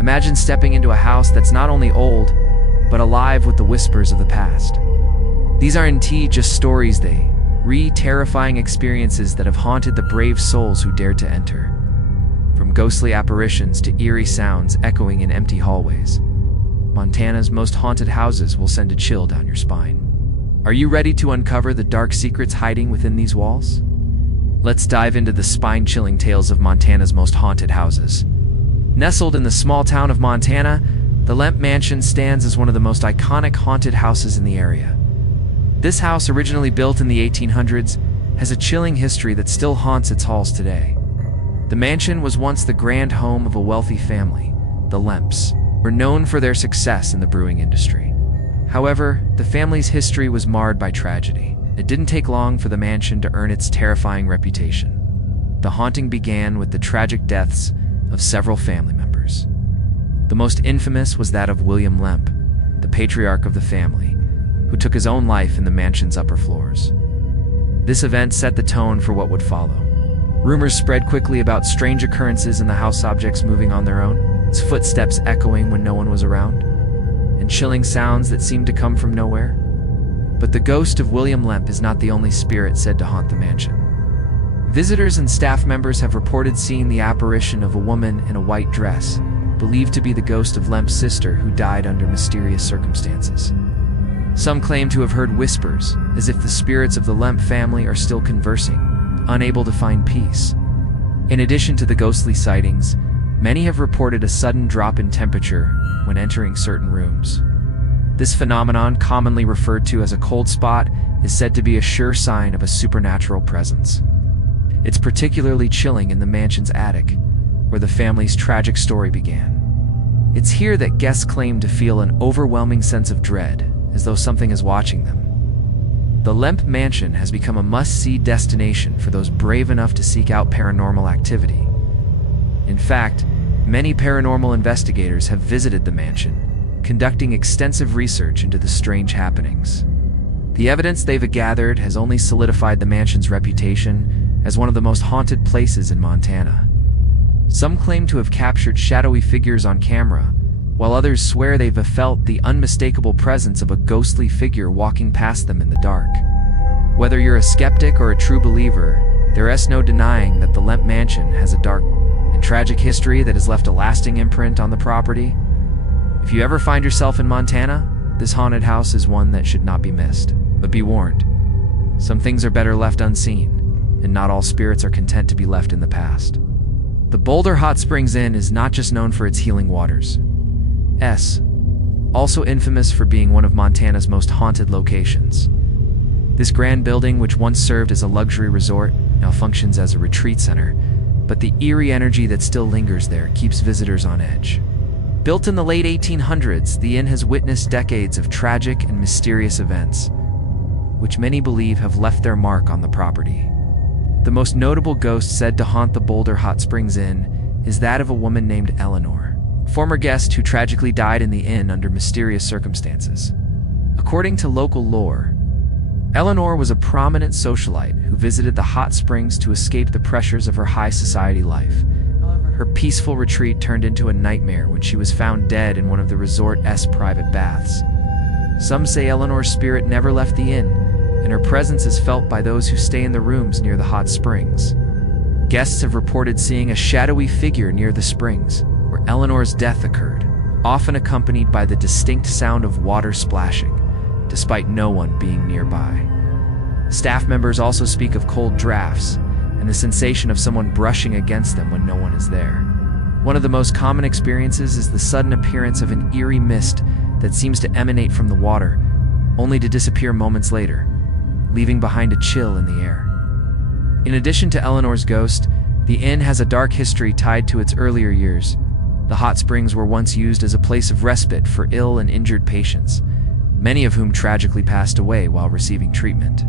Imagine stepping into a house that's not only old, but alive with the whispers of the past. These aren't just stories, they terrifying experiences that have haunted the brave souls who dared to enter. From ghostly apparitions to eerie sounds echoing in empty hallways, Montana's most haunted houses will send a chill down your spine. Are you ready to uncover the dark secrets hiding within these walls? Let's dive into the spine-chilling tales of Montana's most haunted houses. Nestled in the small town of Montana, the Lemp Mansion stands as one of the most iconic haunted houses in the area. This house, originally built in the 1800s, has a chilling history that still haunts its halls today. The mansion was once the grand home of a wealthy family. The Lemps were known for their success in the brewing industry. However, the family's history was marred by tragedy. It didn't take long for the mansion to earn its terrifying reputation. The haunting began with the tragic deaths of several family members. The most infamous was that of William Lemp, the patriarch of the family, who took his own life in the mansion's upper floors. This event set the tone for what would follow. Rumors spread quickly about strange occurrences in the house, objects moving on their own, its footsteps echoing when no one was around, and chilling sounds that seemed to come from nowhere. But the ghost of William Lemp is not the only spirit said to haunt the mansion. Visitors and staff members have reported seeing the apparition of a woman in a white dress, believed to be the ghost of Lemp's sister who died under mysterious circumstances. Some claim to have heard whispers, as if the spirits of the Lemp family are still conversing, unable to find peace. In addition to the ghostly sightings, many have reported a sudden drop in temperature when entering certain rooms. This phenomenon, commonly referred to as a cold spot, is said to be a sure sign of a supernatural presence. It's particularly chilling in the mansion's attic, where the family's tragic story began. It's here that guests claim to feel an overwhelming sense of dread, as though something is watching them. The Lemp Mansion has become a must-see destination for those brave enough to seek out paranormal activity. In fact, many paranormal investigators have visited the mansion, conducting extensive research into the strange happenings. The evidence they've gathered has only solidified the mansion's reputation as one of the most haunted places in Montana. Some claim to have captured shadowy figures on camera, while others swear they've felt the unmistakable presence of a ghostly figure walking past them in the dark. Whether you're a skeptic or a true believer, there is no denying that the Lemp Mansion has a dark and tragic history that has left a lasting imprint on the property. If you ever find yourself in Montana, this haunted house is one that should not be missed. But be warned, some things are better left unseen, and not all spirits are content to be left in the past. The Boulder Hot Springs Inn is not just known for its healing waters. Also infamous for being one of Montana's most haunted locations. This grand building, which once served as a luxury resort, now functions as a retreat center, but the eerie energy that still lingers there keeps visitors on edge. Built in the late 1800s, the inn has witnessed decades of tragic and mysterious events, which many believe have left their mark on the property. The most notable ghost said to haunt the Boulder Hot Springs Inn is that of a woman named Eleanor, a former guest who tragically died in the inn under mysterious circumstances. According to local lore, Eleanor was a prominent socialite who visited the hot springs to escape the pressures of her high society life. However, her peaceful retreat turned into a nightmare when she was found dead in one of the resort's private baths. Some say Eleanor's spirit never left the inn, and her presence is felt by those who stay in the rooms near the hot springs. Guests have reported seeing a shadowy figure near the springs, where Eleanor's death occurred, often accompanied by the distinct sound of water splashing, despite no one being nearby. Staff members also speak of cold drafts and the sensation of someone brushing against them when no one is there. One of the most common experiences is the sudden appearance of an eerie mist that seems to emanate from the water, only to disappear moments later, leaving behind a chill in the air. In addition to Eleanor's ghost, the inn has a dark history tied to its earlier years. The hot springs were once used as a place of respite for ill and injured patients, many of whom tragically passed away while receiving treatment.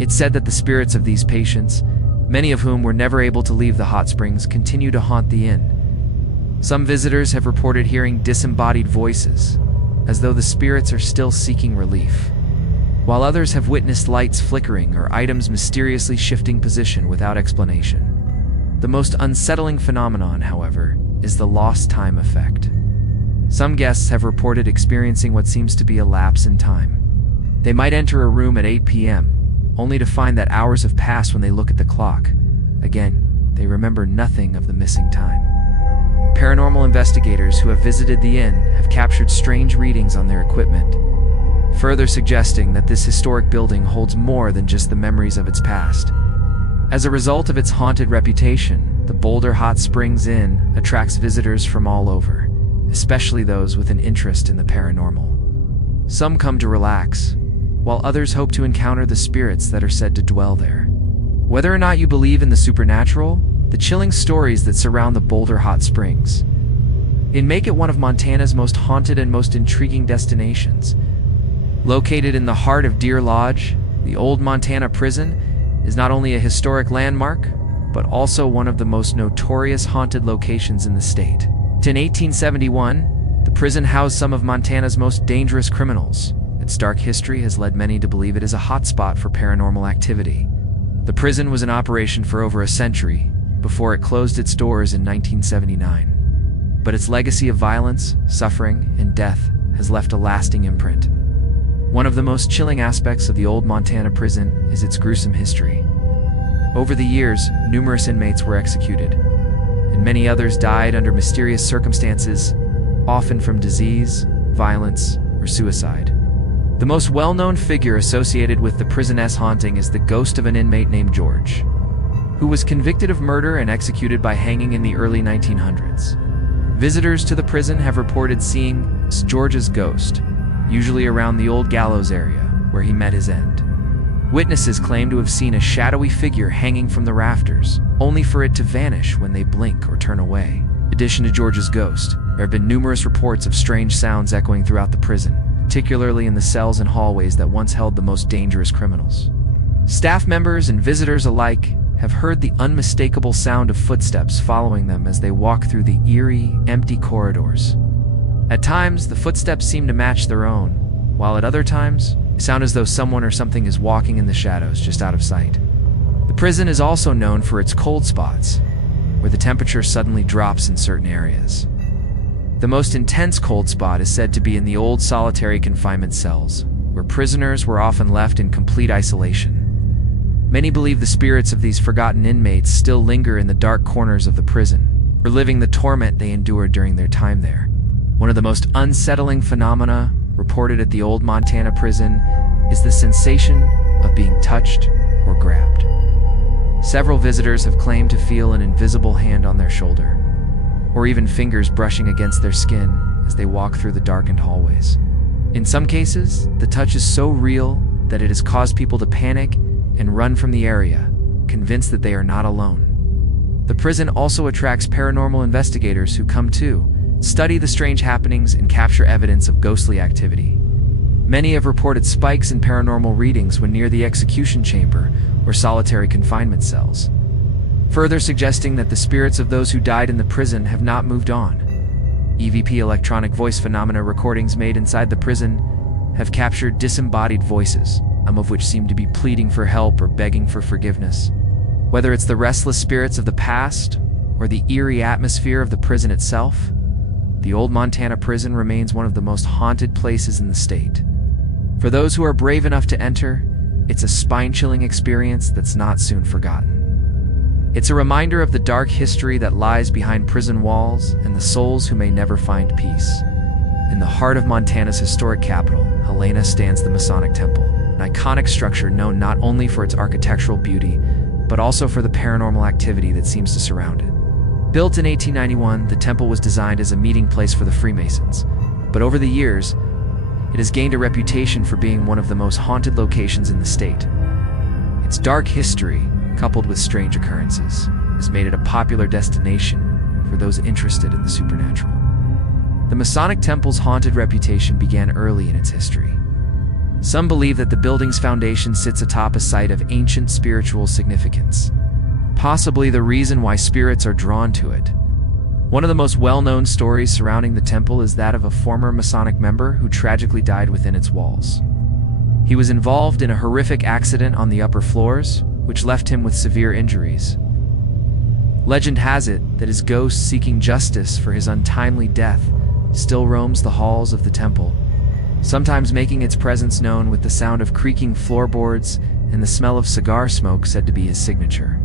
It's said that the spirits of these patients, many of whom were never able to leave the hot springs, continue to haunt the inn. Some visitors have reported hearing disembodied voices, as though the spirits are still seeking relief, while others have witnessed lights flickering or items mysteriously shifting position without explanation. The most unsettling phenomenon, however, is the lost time effect. Some guests have reported experiencing what seems to be a lapse in time. They might enter a room at 8 p.m., only to find that hours have passed when they look at the clock. Again, they remember nothing of the missing time. Paranormal investigators who have visited the inn have captured strange readings on their equipment, further suggesting that this historic building holds more than just the memories of its past. As a result of its haunted reputation, the Boulder Hot Springs Inn attracts visitors from all over, especially those with an interest in the paranormal. Some come to relax, while others hope to encounter the spirits that are said to dwell there. Whether or not you believe in the supernatural, the chilling stories that surround the Boulder Hot Springs make it one of Montana's most haunted and most intriguing destinations. Located in the heart of Deer Lodge, the old Montana prison is not only a historic landmark, but also one of the most notorious haunted locations in the state. In 1871, the prison housed some of Montana's most dangerous criminals. Its dark history has led many to believe it is a hotspot for paranormal activity. The prison was in operation for over a century before it closed its doors in 1979. But its legacy of violence, suffering, and death has left a lasting imprint. One of the most chilling aspects of the old Montana prison is its gruesome history. Over the years, numerous inmates were executed, and many others died under mysterious circumstances, often from disease, violence, or suicide. The most well-known figure associated with the prison's haunting is the ghost of an inmate named George, who was convicted of murder and executed by hanging in the early 1900s. Visitors to the prison have reported seeing George's ghost, usually around the old gallows area where he met his end. Witnesses claim to have seen a shadowy figure hanging from the rafters, only for it to vanish when they blink or turn away. In addition to George's ghost, there have been numerous reports of strange sounds echoing throughout the prison, particularly in the cells and hallways that once held the most dangerous criminals. Staff members and visitors alike have heard the unmistakable sound of footsteps following them as they walk through the eerie, empty corridors. At times, the footsteps seem to match their own, while at other times, they sound as though someone or something is walking in the shadows just out of sight. The prison is also known for its cold spots, where the temperature suddenly drops in certain areas. The most intense cold spot is said to be in the old solitary confinement cells, where prisoners were often left in complete isolation. Many believe the spirits of these forgotten inmates still linger in the dark corners of the prison, reliving the torment they endured during their time there. One of the most unsettling phenomena reported at the old Montana prison is the sensation of being touched or grabbed. Several visitors have claimed to feel an invisible hand on their shoulder, or even fingers brushing against their skin as they walk through the darkened hallways. In some cases, the touch is so real that it has caused people to panic and run from the area, convinced that they are not alone. The prison also attracts paranormal investigators who come to study the strange happenings and capture evidence of ghostly activity. Many have reported spikes in paranormal readings when near the execution chamber or solitary confinement cells, further suggesting that the spirits of those who died in the prison have not moved on. EVP electronic voice phenomena recordings made inside the prison have captured disembodied voices, some of which seem to be pleading for help or begging for forgiveness. Whether it's the restless spirits of the past or the eerie atmosphere of the prison itself, the old Montana prison remains one of the most haunted places in the state. For those who are brave enough to enter, it's a spine-chilling experience that's not soon forgotten. It's a reminder of the dark history that lies behind prison walls and the souls who may never find peace. In the heart of Montana's historic capital, Helena, stands the Masonic Temple, an iconic structure known not only for its architectural beauty, but also for the paranormal activity that seems to surround it. Built in 1891, the temple was designed as a meeting place for the Freemasons, but over the years, it has gained a reputation for being one of the most haunted locations in the state. Its dark history, coupled with strange occurrences, has made it a popular destination for those interested in the supernatural. The Masonic Temple's haunted reputation began early in its history. Some believe that the building's foundation sits atop a site of ancient spiritual significance, possibly the reason why spirits are drawn to it. One of the most well-known stories surrounding the temple is that of a former Masonic member who tragically died within its walls. He was involved in a horrific accident on the upper floors, which left him with severe injuries. Legend has it that his ghost, seeking justice for his untimely death, still roams the halls of the temple, sometimes making its presence known with the sound of creaking floorboards and the smell of cigar smoke said to be his signature.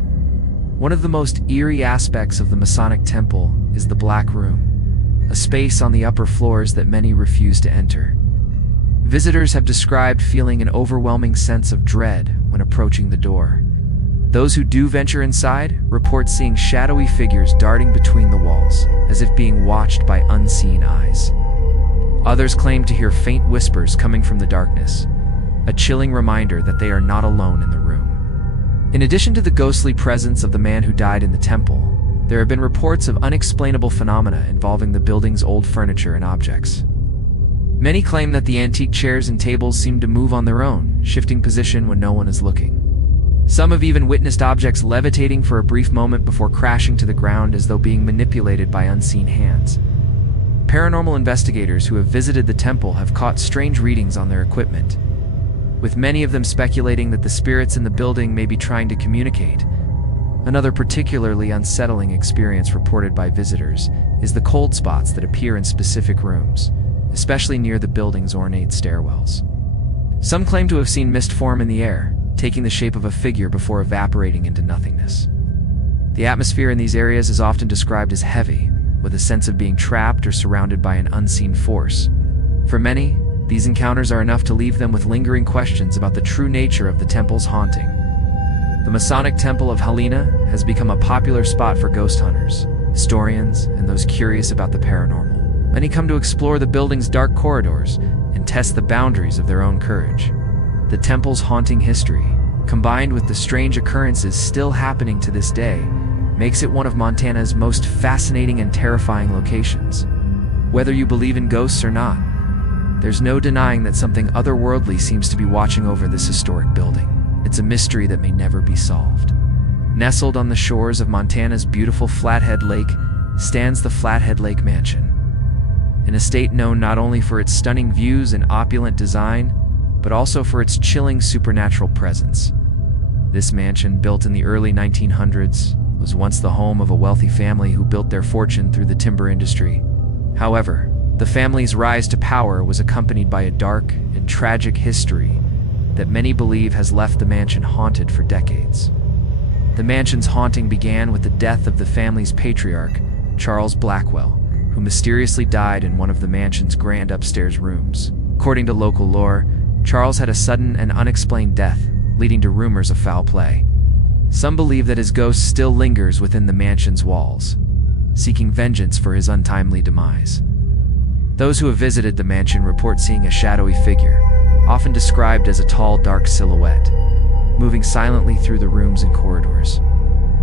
One of the most eerie aspects of the Masonic Temple is the Black Room, a space on the upper floors that many refuse to enter. Visitors have described feeling an overwhelming sense of dread when approaching the door. Those who do venture inside report seeing shadowy figures darting between the walls, as if being watched by unseen eyes. Others claim to hear faint whispers coming from the darkness, a chilling reminder that they are not alone in the room. In addition to the ghostly presence of the man who died in the temple, there have been reports of unexplainable phenomena involving the building's old furniture and objects. Many claim that the antique chairs and tables seem to move on their own, shifting position when no one is looking. Some have even witnessed objects levitating for a brief moment before crashing to the ground as though being manipulated by unseen hands. Paranormal investigators who have visited the temple have caught strange readings on their equipment, with many of them speculating that the spirits in the building may be trying to communicate. Another particularly unsettling experience reported by visitors is the cold spots that appear in specific rooms, especially near the building's ornate stairwells. Some claim to have seen mist form in the air, taking the shape of a figure before evaporating into nothingness. The atmosphere in these areas is often described as heavy, with a sense of being trapped or surrounded by an unseen force. For many, these encounters are enough to leave them with lingering questions about the true nature of the temple's haunting. The Masonic Temple of Helena has become a popular spot for ghost hunters, historians, and those curious about the paranormal. Many come to explore the building's dark corridors and test the boundaries of their own courage. The temple's haunting history, combined with the strange occurrences still happening to this day, makes it one of Montana's most fascinating and terrifying locations. Whether you believe in ghosts or not, there's no denying that something otherworldly seems to be watching over this historic building. It's a mystery that may never be solved. Nestled on the shores of Montana's beautiful Flathead Lake stands the Flathead Lake Mansion, an estate known not only for its stunning views and opulent design, but also for its chilling supernatural presence. This mansion, built in the early 1900s, was once the home of a wealthy family who built their fortune through the timber industry. However, the family's rise to power was accompanied by a dark and tragic history that many believe has left the mansion haunted for decades. The mansion's haunting began with the death of the family's patriarch, Charles Blackwell, who mysteriously died in one of the mansion's grand upstairs rooms. According to local lore, Charles had a sudden and unexplained death, leading to rumors of foul play. Some believe that his ghost still lingers within the mansion's walls, seeking vengeance for his untimely demise. Those who have visited the mansion report seeing a shadowy figure, often described as a tall, dark silhouette, moving silently through the rooms and corridors.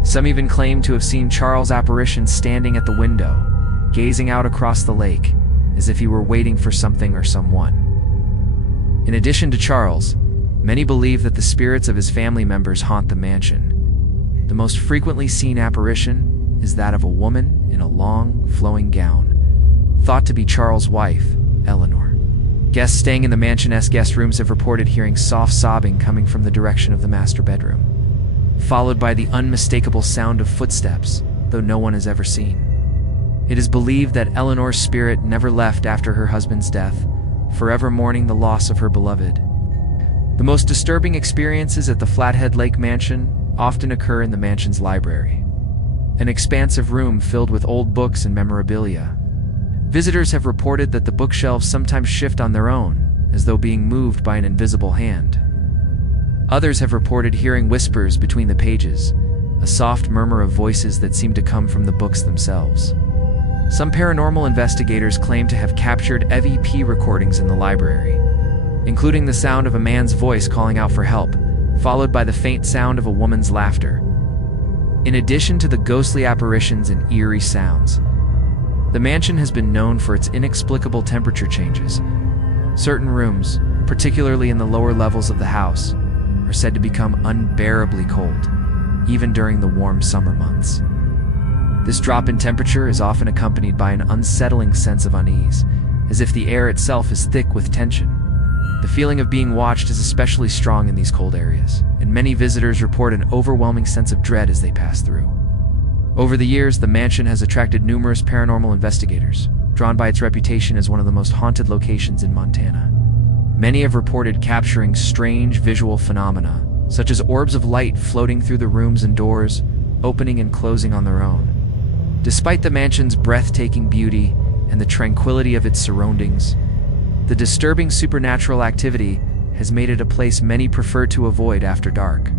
Some even claim to have seen Charles' apparition standing at the window, gazing out across the lake, as if he were waiting for something or someone. In addition to Charles, many believe that the spirits of his family members haunt the mansion. The most frequently seen apparition is that of a woman in a long, flowing gown, thought to be Charles' wife, Eleanor. Guests staying in the mansion-esque guest rooms have reported hearing soft sobbing coming from the direction of the master bedroom, followed by the unmistakable sound of footsteps, though no one has ever seen. It is believed that Eleanor's spirit never left after her husband's death, forever mourning the loss of her beloved. The most disturbing experiences at the Flathead Lake Mansion often occur in the mansion's library, an expansive room filled with old books and memorabilia. Visitors have reported that the bookshelves sometimes shift on their own, as though being moved by an invisible hand. Others have reported hearing whispers between the pages, a soft murmur of voices that seem to come from the books themselves. Some paranormal investigators claim to have captured EVP recordings in the library, including the sound of a man's voice calling out for help, followed by the faint sound of a woman's laughter. In addition to the ghostly apparitions and eerie sounds, the mansion has been known for its inexplicable temperature changes. Certain rooms, particularly in the lower levels of the house, are said to become unbearably cold, even during the warm summer months. This drop in temperature is often accompanied by an unsettling sense of unease, as if the air itself is thick with tension. The feeling of being watched is especially strong in these cold areas, and many visitors report an overwhelming sense of dread as they pass through. Over the years, the mansion has attracted numerous paranormal investigators, drawn by its reputation as one of the most haunted locations in Montana. Many have reported capturing strange visual phenomena, such as orbs of light floating through the rooms and doors, opening and closing on their own. Despite the mansion's breathtaking beauty and the tranquility of its surroundings, the disturbing supernatural activity has made it a place many prefer to avoid after dark.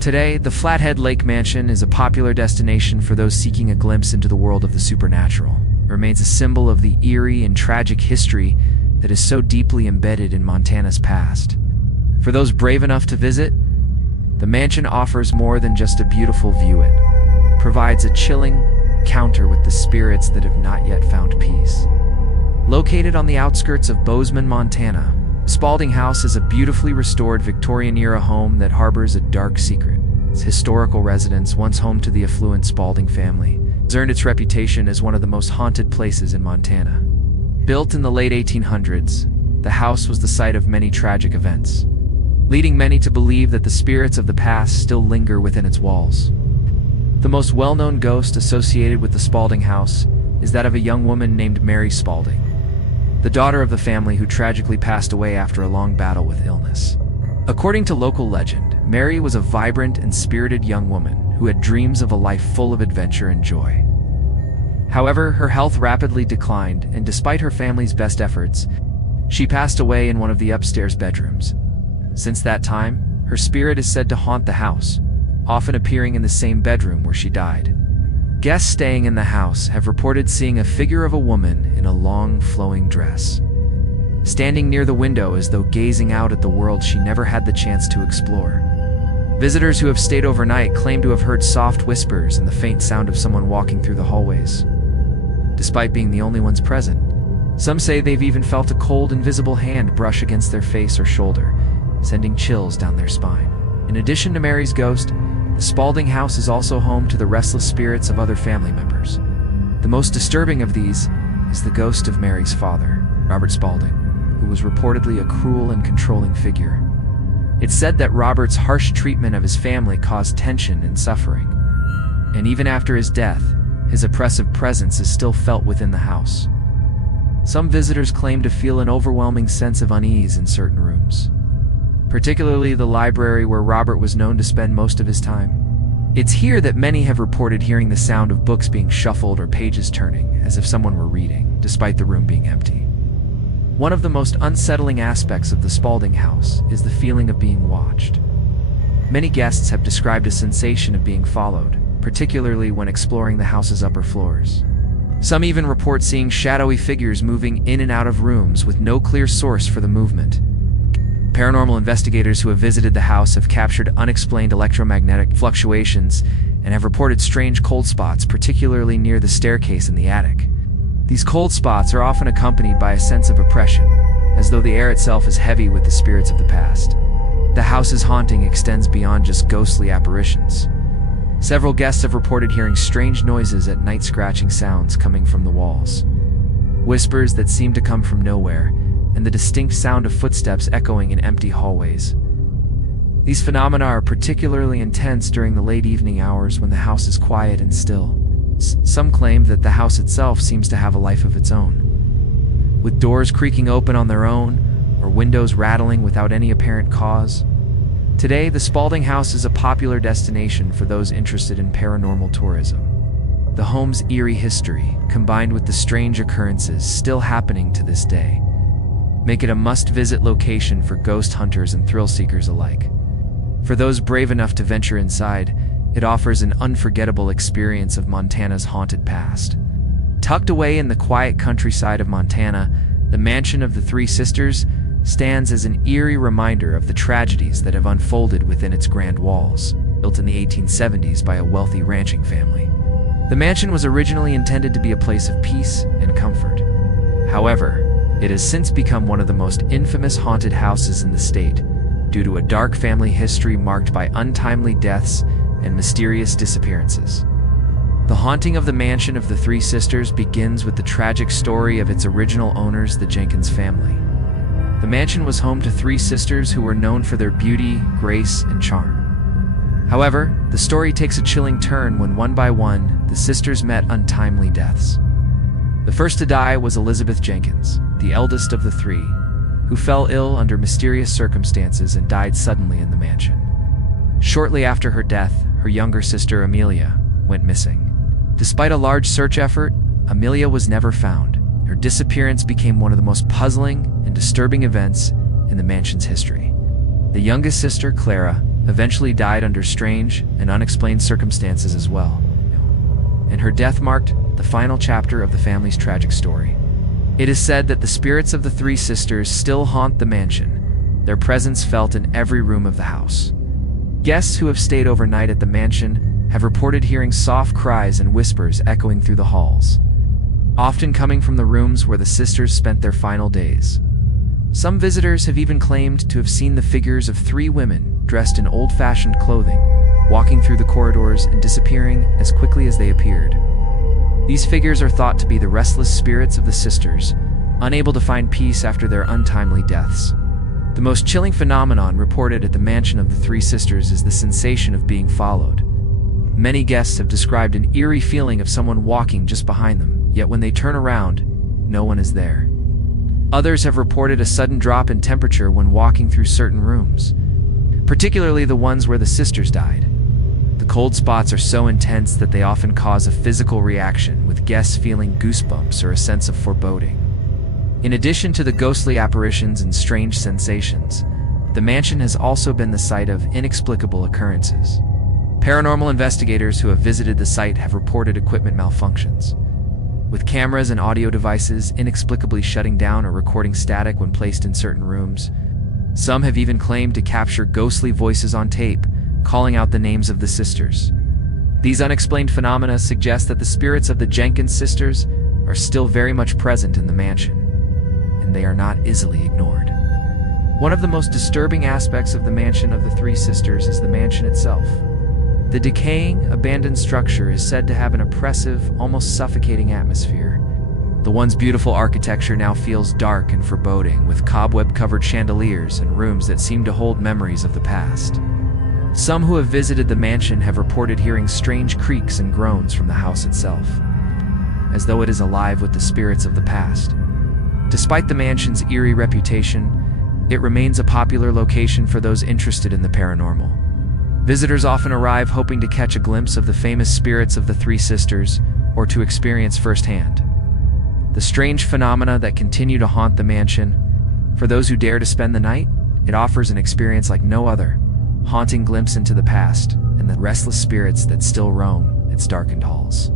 Today, the Flathead Lake Mansion is a popular destination for those seeking a glimpse into the world of the supernatural. It remains a symbol of the eerie and tragic history that is so deeply embedded in Montana's past. For those brave enough to visit, the mansion offers more than just a beautiful view. It provides a chilling encounter with the spirits that have not yet found peace. Located on the outskirts of Bozeman, Montana, Spalding House is a beautifully restored Victorian-era home that harbors a dark secret. Its historical residence, once home to the affluent Spalding family, has earned its reputation as one of the most haunted places in Montana. Built in the late 1800s, the house was the site of many tragic events, leading many to believe that the spirits of the past still linger within its walls. The most well-known ghost associated with the Spalding House is that of a young woman named Mary Spalding, the daughter of the family who tragically passed away after a long battle with illness. According to local legend, Mary was a vibrant and spirited young woman who had dreams of a life full of adventure and joy. However, her health rapidly declined, and despite her family's best efforts, she passed away in one of the upstairs bedrooms. Since that time, her spirit is said to haunt the house, often appearing in the same bedroom where she died. Guests staying in the house have reported seeing a figure of a woman in a long, flowing dress, standing near the window as though gazing out at the world she never had the chance to explore. Visitors who have stayed overnight claim to have heard soft whispers and the faint sound of someone walking through the hallways. Despite being the only ones present, some say they've even felt a cold, invisible hand brush against their face or shoulder, sending chills down their spine. In addition to Mary's ghost, the Spalding House is also home to the restless spirits of other family members. The most disturbing of these is the ghost of Mary's father, Robert Spalding, who was reportedly a cruel and controlling figure. It's said that Robert's harsh treatment of his family caused tension and suffering, and even after his death, his oppressive presence is still felt within the house. Some visitors claim to feel an overwhelming sense of unease in certain rooms, particularly the library where Robert was known to spend most of his time. It's here that many have reported hearing the sound of books being shuffled or pages turning, as if someone were reading, despite the room being empty. One of the most unsettling aspects of the Spalding House is the feeling of being watched. Many guests have described a sensation of being followed, particularly when exploring the house's upper floors. Some even report seeing shadowy figures moving in and out of rooms with no clear source for the movement. Paranormal investigators who have visited the house have captured unexplained electromagnetic fluctuations and have reported strange cold spots, particularly near the staircase in the attic. These cold spots are often accompanied by a sense of oppression, as though the air itself is heavy with the spirits of the past. The house's haunting extends beyond just ghostly apparitions. Several guests have reported hearing strange noises at night, scratching sounds coming from the walls, whispers that seem to come from nowhere, and the distinct sound of footsteps echoing in empty hallways. These phenomena are particularly intense during the late evening hours when the house is quiet and still. Some claim that the house itself seems to have a life of its own, with doors creaking open on their own or windows rattling without any apparent cause. Today, the Spalding House is a popular destination for those interested in paranormal tourism. The home's eerie history, combined with the strange occurrences still happening to this day, make it a must-visit location for ghost hunters and thrill-seekers alike. For those brave enough to venture inside, it offers an unforgettable experience of Montana's haunted past. Tucked away in the quiet countryside of Montana, the Mansion of the Three Sisters stands as an eerie reminder of the tragedies that have unfolded within its grand walls. Built in the 1870s by a wealthy ranching family, the mansion was originally intended to be a place of peace and comfort. However, it has since become one of the most infamous haunted houses in the state due to a dark family history marked by untimely deaths and mysterious disappearances. The haunting of the Mansion of the Three Sisters begins with the tragic story of its original owners, the Jenkins family. The mansion was home to three sisters who were known for their beauty, grace, and charm. However, the story takes a chilling turn when one by one, the sisters met untimely deaths. The first to die was Elizabeth Jenkins, the eldest of the three, who fell ill under mysterious circumstances and died suddenly in the mansion. Shortly after her death, her younger sister Amelia went missing. Despite a large search effort, Amelia was never found. Her disappearance became one of the most puzzling and disturbing events in the mansion's history. The youngest sister, Clara, eventually died under strange and unexplained circumstances as well, and her death marked the final chapter of the family's tragic story. It is said that the spirits of the three sisters still haunt the mansion, their presence felt in every room of the house. Guests who have stayed overnight at the mansion have reported hearing soft cries and whispers echoing through the halls, often coming from the rooms where the sisters spent their final days. Some visitors have even claimed to have seen the figures of three women dressed in old-fashioned clothing, walking through the corridors and disappearing as quickly as they appeared. These figures are thought to be the restless spirits of the sisters, unable to find peace after their untimely deaths. The most chilling phenomenon reported at the mansion of the three sisters is the sensation of being followed. Many guests have described an eerie feeling of someone walking just behind them, yet when they turn around, no one is there. Others have reported a sudden drop in temperature when walking through certain rooms, particularly the ones where the sisters died. The cold spots are so intense that they often cause a physical reaction, with guests feeling goosebumps or a sense of foreboding. In addition to the ghostly apparitions and strange sensations, the mansion has also been the site of inexplicable occurrences. Paranormal investigators who have visited the site have reported equipment malfunctions, with cameras and audio devices inexplicably shutting down or recording static when placed in certain rooms. Some have even claimed to capture ghostly voices on tape, calling out the names of the sisters. These unexplained phenomena suggest that the spirits of the Jenkins sisters are still very much present in the mansion, and they are not easily ignored. One of the most disturbing aspects of the mansion of the three sisters is the mansion itself. The decaying, abandoned structure is said to have an oppressive, almost suffocating atmosphere. The once beautiful architecture now feels dark and foreboding, with cobweb-covered chandeliers and rooms that seem to hold memories of the past. Some who have visited the mansion have reported hearing strange creaks and groans from the house itself, as though it is alive with the spirits of the past. Despite the mansion's eerie reputation, it remains a popular location for those interested in the paranormal. Visitors often arrive hoping to catch a glimpse of the famous spirits of the three sisters, or to experience firsthand the strange phenomena that continue to haunt the mansion. For those who dare to spend the night, it offers an experience like no other, haunting glimpse into the past and the restless spirits that still roam its darkened halls.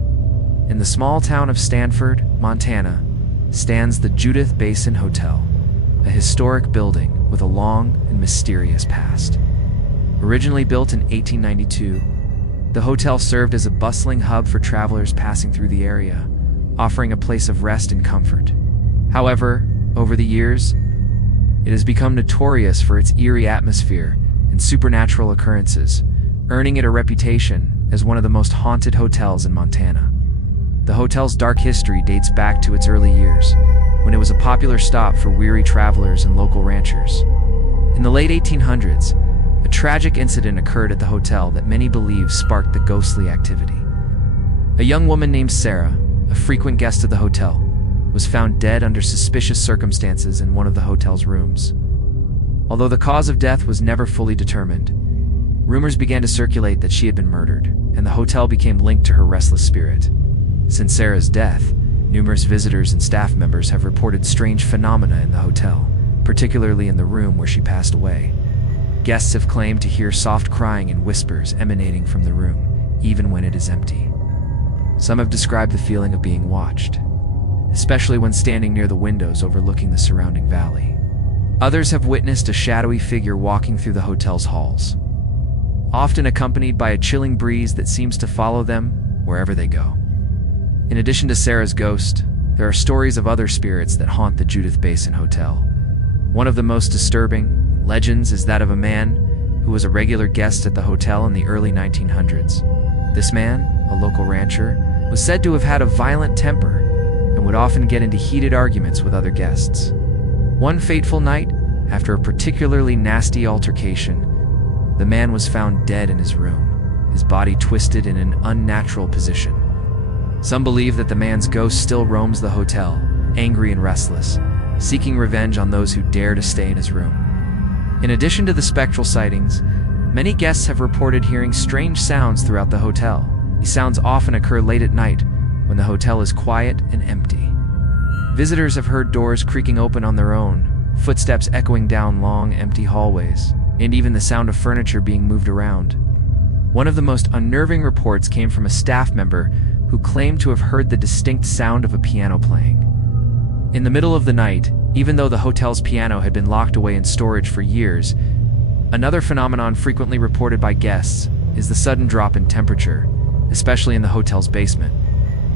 In the small town of Stanford, Montana, stands the Judith Basin Hotel, a historic building with a long and mysterious past. Originally built in 1892, the hotel served as a bustling hub for travelers passing through the area, offering a place of rest and comfort. However, over the years, it has become notorious for its eerie atmosphere and supernatural occurrences, earning it a reputation as one of the most haunted hotels in Montana. The hotel's dark history dates back to its early years, when it was a popular stop for weary travelers and local ranchers. In the late 1800s, a tragic incident occurred at the hotel that many believe sparked the ghostly activity. A young woman named Sarah, a frequent guest of the hotel, was found dead under suspicious circumstances in one of the hotel's rooms. Although the cause of death was never fully determined, rumors began to circulate that she had been murdered, and the hotel became linked to her restless spirit. Since Sarah's death, numerous visitors and staff members have reported strange phenomena in the hotel, particularly in the room where she passed away. Guests have claimed to hear soft crying and whispers emanating from the room, even when it is empty. Some have described the feeling of being watched, especially when standing near the windows overlooking the surrounding valley. Others have witnessed a shadowy figure walking through the hotel's halls, often accompanied by a chilling breeze that seems to follow them wherever they go. In addition to Sarah's ghost, there are stories of other spirits that haunt the Judith Basin Hotel. One of the most disturbing legends is that of a man who was a regular guest at the hotel in the early 1900s. This man, a local rancher, was said to have had a violent temper and would often get into heated arguments with other guests. One fateful night, after a particularly nasty altercation, The man was found dead in his room, his body twisted in an unnatural position. Some believe that the man's ghost still roams the hotel, angry and restless, seeking revenge on those who dare to stay in his room. In addition to the spectral sightings, many guests have reported hearing strange sounds throughout the hotel. These sounds often occur late at night when the hotel is quiet and empty. Visitors have heard doors creaking open on their own, footsteps echoing down long, empty hallways, and even the sound of furniture being moved around. One of the most unnerving reports came from a staff member who claimed to have heard the distinct sound of a piano playing. In the middle of the night, even though the hotel's piano had been locked away in storage for years. Another phenomenon frequently reported by guests is the sudden drop in temperature, especially in the hotel's basement.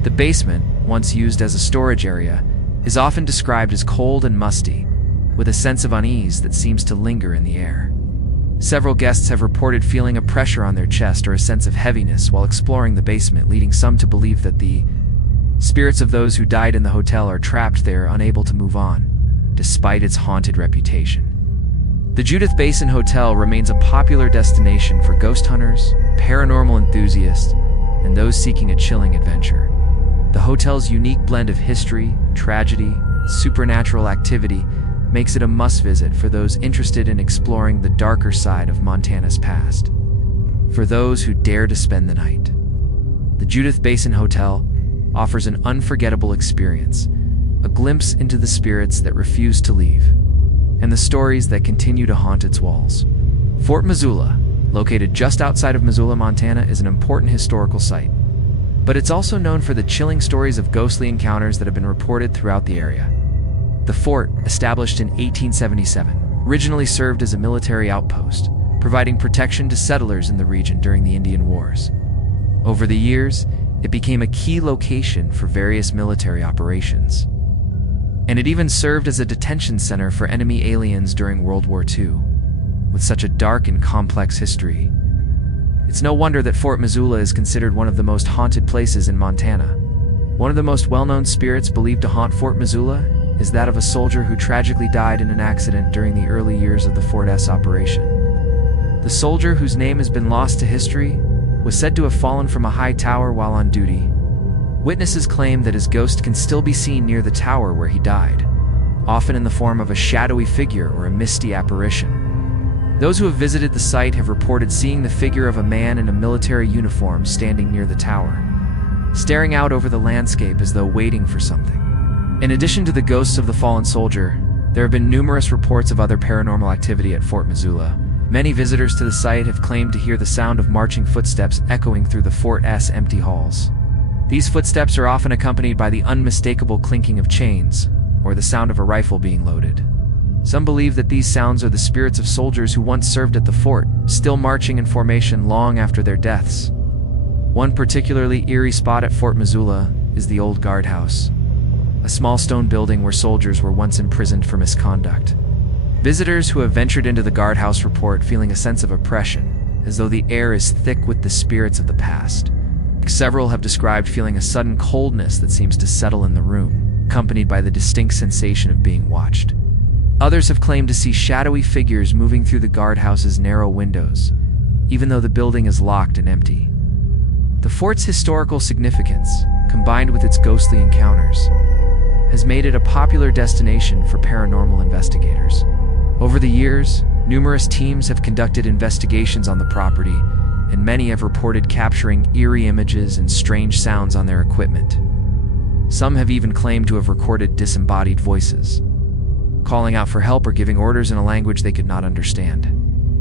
The basement, once used as a storage area, is often described as cold and musty, with a sense of unease that seems to linger in the air. Several guests have reported feeling a pressure on their chest or a sense of heaviness while exploring the basement, leading some to believe that the spirits of those who died in the hotel are trapped there, unable to move on, despite its haunted reputation. The Judith Basin Hotel remains a popular destination for ghost hunters, paranormal enthusiasts, and those seeking a chilling adventure. The hotel's unique blend of history, tragedy, supernatural activity makes it a must-visit for those interested in exploring the darker side of Montana's past. For those who dare to spend the night, the Judith Basin Hotel offers an unforgettable experience, a glimpse into the spirits that refuse to leave, and the stories that continue to haunt its walls. Fort Missoula, located just outside of Missoula, Montana, is an important historical site, but it's also known for the chilling stories of ghostly encounters that have been reported throughout the area. The fort, established in 1877, originally served as a military outpost, providing protection to settlers in the region during the Indian Wars. Over the years, it became a key location for various military operations, and it even served as a detention center for enemy aliens during World War II. With such a dark and complex history, it's no wonder that Fort Missoula is considered one of the most haunted places in Montana. One of the most well-known spirits believed to haunt Fort Missoula is that of a soldier who tragically died in an accident during the early years of the Fort S operation. The soldier, whose name has been lost to history, was said to have fallen from a high tower while on duty. Witnesses claim that his ghost can still be seen near the tower where he died, often in the form of a shadowy figure or a misty apparition. Those who have visited the site have reported seeing the figure of a man in a military uniform standing near the tower, staring out over the landscape as though waiting for something. In addition to the ghosts of the fallen soldier, there have been numerous reports of other paranormal activity at Fort Missoula. Many visitors to the site have claimed to hear the sound of marching footsteps echoing through the fort's empty halls. These footsteps are often accompanied by the unmistakable clinking of chains, or the sound of a rifle being loaded. Some believe that these sounds are the spirits of soldiers who once served at the fort, still marching in formation long after their deaths. One particularly eerie spot at Fort Missoula is the old guardhouse, a small stone building where soldiers were once imprisoned for misconduct. Visitors who have ventured into the guardhouse report feeling a sense of oppression, as though the air is thick with the spirits of the past. Several have described feeling a sudden coldness that seems to settle in the room, accompanied by the distinct sensation of being watched. Others have claimed to see shadowy figures moving through the guardhouse's narrow windows, even though the building is locked and empty. The fort's historical significance, combined with its ghostly encounters, has made it a popular destination for paranormal investigators. Over the years, numerous teams have conducted investigations on the property, and many have reported capturing eerie images and strange sounds on their equipment. Some have even claimed to have recorded disembodied voices, calling out for help or giving orders in a language they could not understand.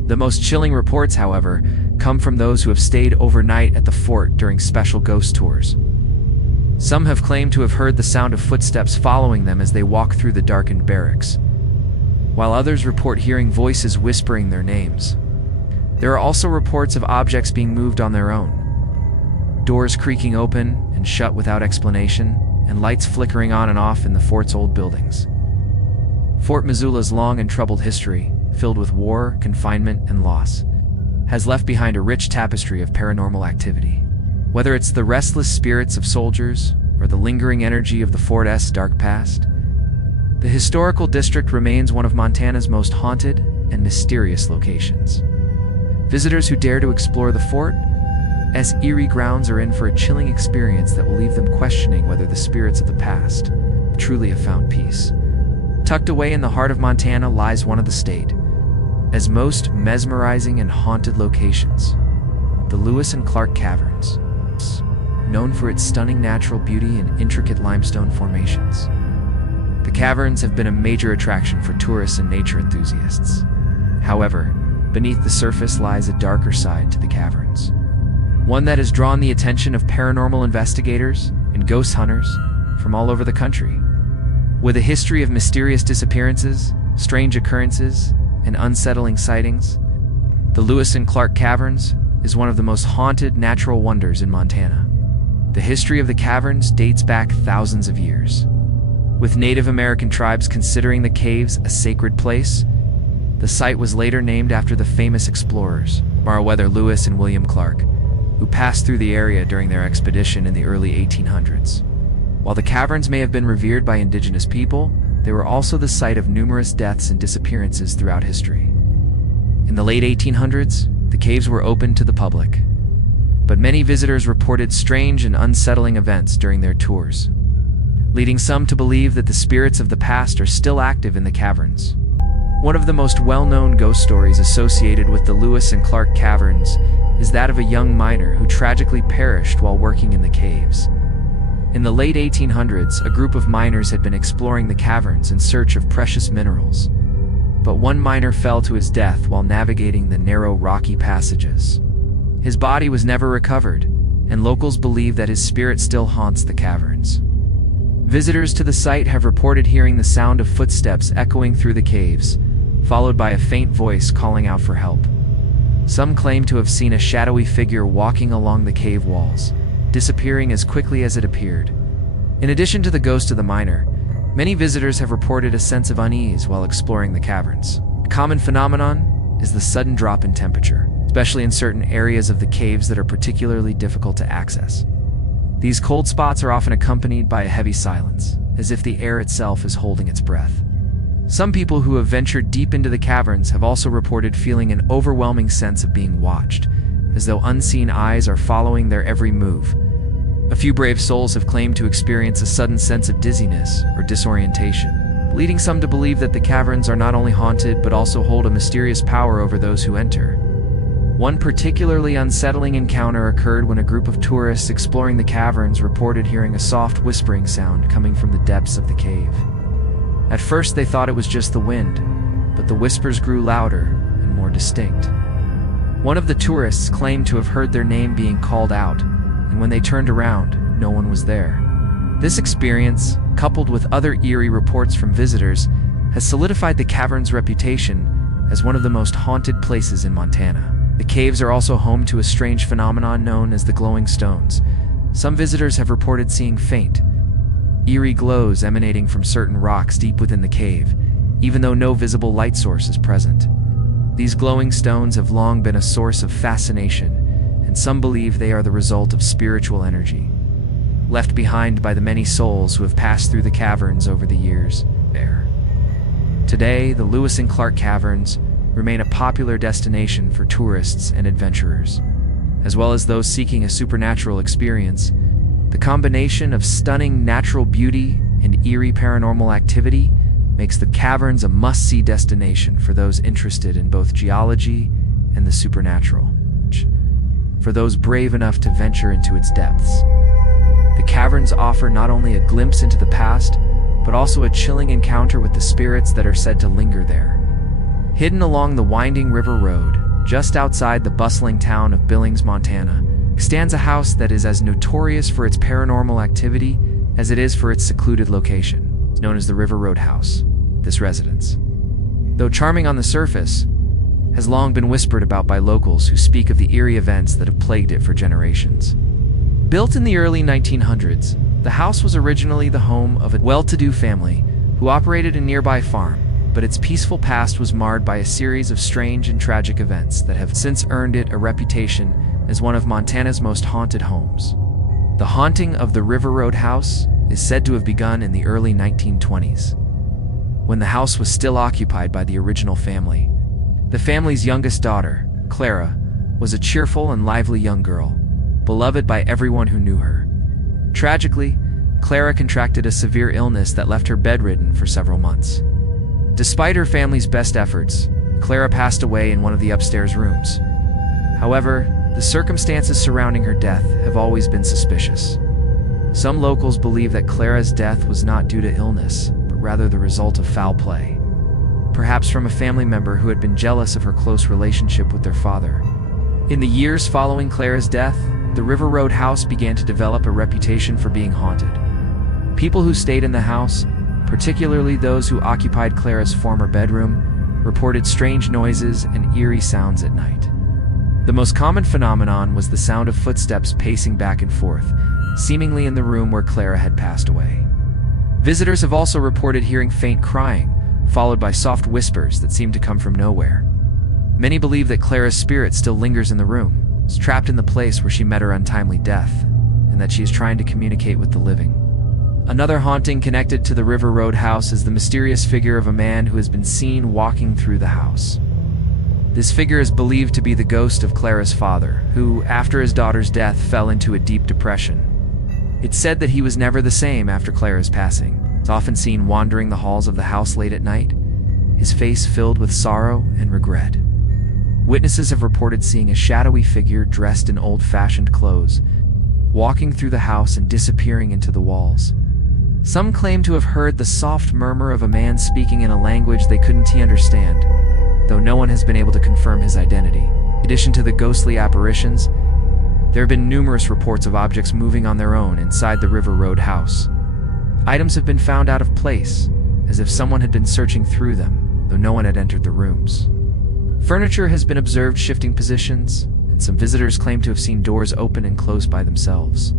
The most chilling reports, however, come from those who have stayed overnight at the fort during special ghost tours. Some have claimed to have heard the sound of footsteps following them as they walk through the darkened barracks, while others report hearing voices whispering their names. There are also reports of objects being moved on their own, doors creaking open and shut without explanation, and lights flickering on and off in the fort's old buildings. Fort Missoula's long and troubled history, filled with war, confinement, and loss, has left behind a rich tapestry of paranormal activity. Whether it's the restless spirits of soldiers or the lingering energy of the fort's dark past, the historical district remains one of Montana's most haunted and mysterious locations. Visitors who dare to explore the fort's eerie grounds are in for a chilling experience that will leave them questioning whether the spirits of the past truly have found peace. Tucked away in the heart of Montana lies one of the state's most mesmerizing and haunted locations, the Lewis and Clark Caverns, known for its stunning natural beauty and intricate limestone formations. The caverns have been a major attraction for tourists and nature enthusiasts. However, beneath the surface lies a darker side to the caverns, one that has drawn the attention of paranormal investigators and ghost hunters from all over the country. With a history of mysterious disappearances, strange occurrences, and unsettling sightings, the Lewis and Clark Caverns is one of the most haunted natural wonders in Montana. The history of the caverns dates back thousands of years, with Native American tribes considering the caves a sacred place. The site was later named after the famous explorers, Meriwether Lewis and William Clark, who passed through the area during their expedition in the early 1800s. While the caverns may have been revered by indigenous people, they were also the site of numerous deaths and disappearances throughout history. In the late 1800s, the caves were opened to the public, but many visitors reported strange and unsettling events during their tours, leading some to believe that the spirits of the past are still active in the caverns. One of the most well-known ghost stories associated with the Lewis and Clark Caverns is that of a young miner who tragically perished while working in the caves. In the late 1800s, a group of miners had been exploring the caverns in search of precious minerals, but one miner fell to his death while navigating the narrow rocky passages. His body was never recovered, and locals believe that his spirit still haunts the caverns. Visitors to the site have reported hearing the sound of footsteps echoing through the caves, followed by a faint voice calling out for help. Some claim to have seen a shadowy figure walking along the cave walls, disappearing as quickly as it appeared. In addition to the ghost of the miner, many visitors have reported a sense of unease while exploring the caverns. A common phenomenon is the sudden drop in temperature, especially in certain areas of the caves that are particularly difficult to access. These cold spots are often accompanied by a heavy silence, as if the air itself is holding its breath. Some people who have ventured deep into the caverns have also reported feeling an overwhelming sense of being watched, as though unseen eyes are following their every move. A few brave souls have claimed to experience a sudden sense of dizziness or disorientation, leading some to believe that the caverns are not only haunted but also hold a mysterious power over those who enter. One particularly unsettling encounter occurred when a group of tourists exploring the caverns reported hearing a soft whispering sound coming from the depths of the cave. At first they thought it was just the wind, but the whispers grew louder and more distinct. One of the tourists claimed to have heard their name being called out, and when they turned around, no one was there. This experience, coupled with other eerie reports from visitors, has solidified the cavern's reputation as one of the most haunted places in Montana. The caves are also home to a strange phenomenon known as the glowing stones. Some visitors have reported seeing faint, eerie glows emanating from certain rocks deep within the cave, even though no visible light source is present. These glowing stones have long been a source of fascination, and some believe they are the result of spiritual energy, left behind by the many souls who have passed through the caverns over the years. Today, the Lewis and Clark Caverns remain a popular destination for tourists and adventurers, as well as those seeking a supernatural experience. The combination of stunning natural beauty and eerie paranormal activity makes the caverns a must-see destination for those interested in both geology and the supernatural. For those brave enough to venture into its depths, the caverns offer not only a glimpse into the past, but also a chilling encounter with the spirits that are said to linger there. Hidden along the winding river road, just outside the bustling town of Billings, Montana, stands a house that is as notorious for its paranormal activity as it is for its secluded location. It's known as the River Road House. This residence, though charming on the surface, has long been whispered about by locals who speak of the eerie events that have plagued it for generations. Built in the early 1900s, the house was originally the home of a well-to-do family who operated a nearby farm, but its peaceful past was marred by a series of strange and tragic events that have since earned it a reputation as one of Montana's most haunted homes. The haunting of the River Road House is said to have begun in the early 1920s, when the house was still occupied by the original family. The family's youngest daughter, Clara, was a cheerful and lively young girl, beloved by everyone who knew her. Tragically, Clara contracted a severe illness that left her bedridden for several months. Despite her family's best efforts, Clara passed away in one of the upstairs rooms. However, the circumstances surrounding her death have always been suspicious. Some locals believe that Clara's death was not due to illness, but rather the result of foul play, perhaps from a family member who had been jealous of her close relationship with their father. In the years following Clara's death, the River Road house began to develop a reputation for being haunted. People who stayed in the house, particularly those who occupied Clara's former bedroom, reported strange noises and eerie sounds at night. The most common phenomenon was the sound of footsteps pacing back and forth, seemingly in the room where Clara had passed away. Visitors have also reported hearing faint crying, followed by soft whispers that seemed to come from nowhere. Many believe that Clara's spirit still lingers in the room, is trapped in the place where she met her untimely death, and that she is trying to communicate with the living. Another haunting connected to the River Road house is the mysterious figure of a man who has been seen walking through the house. This figure is believed to be the ghost of Clara's father, who, after his daughter's death, fell into a deep depression. It's said that he was never the same after Clara's passing. He's often seen wandering the halls of the house late at night, his face filled with sorrow and regret. Witnesses have reported seeing a shadowy figure dressed in old-fashioned clothes, walking through the house and disappearing into the walls. Some claim to have heard the soft murmur of a man speaking in a language they couldn't understand, though no one has been able to confirm his identity. In addition to the ghostly apparitions, there have been numerous reports of objects moving on their own inside the River Road house. Items have been found out of place, as if someone had been searching through them, though no one had entered the rooms. Furniture has been observed shifting positions, and some visitors claim to have seen doors open and close by themselves.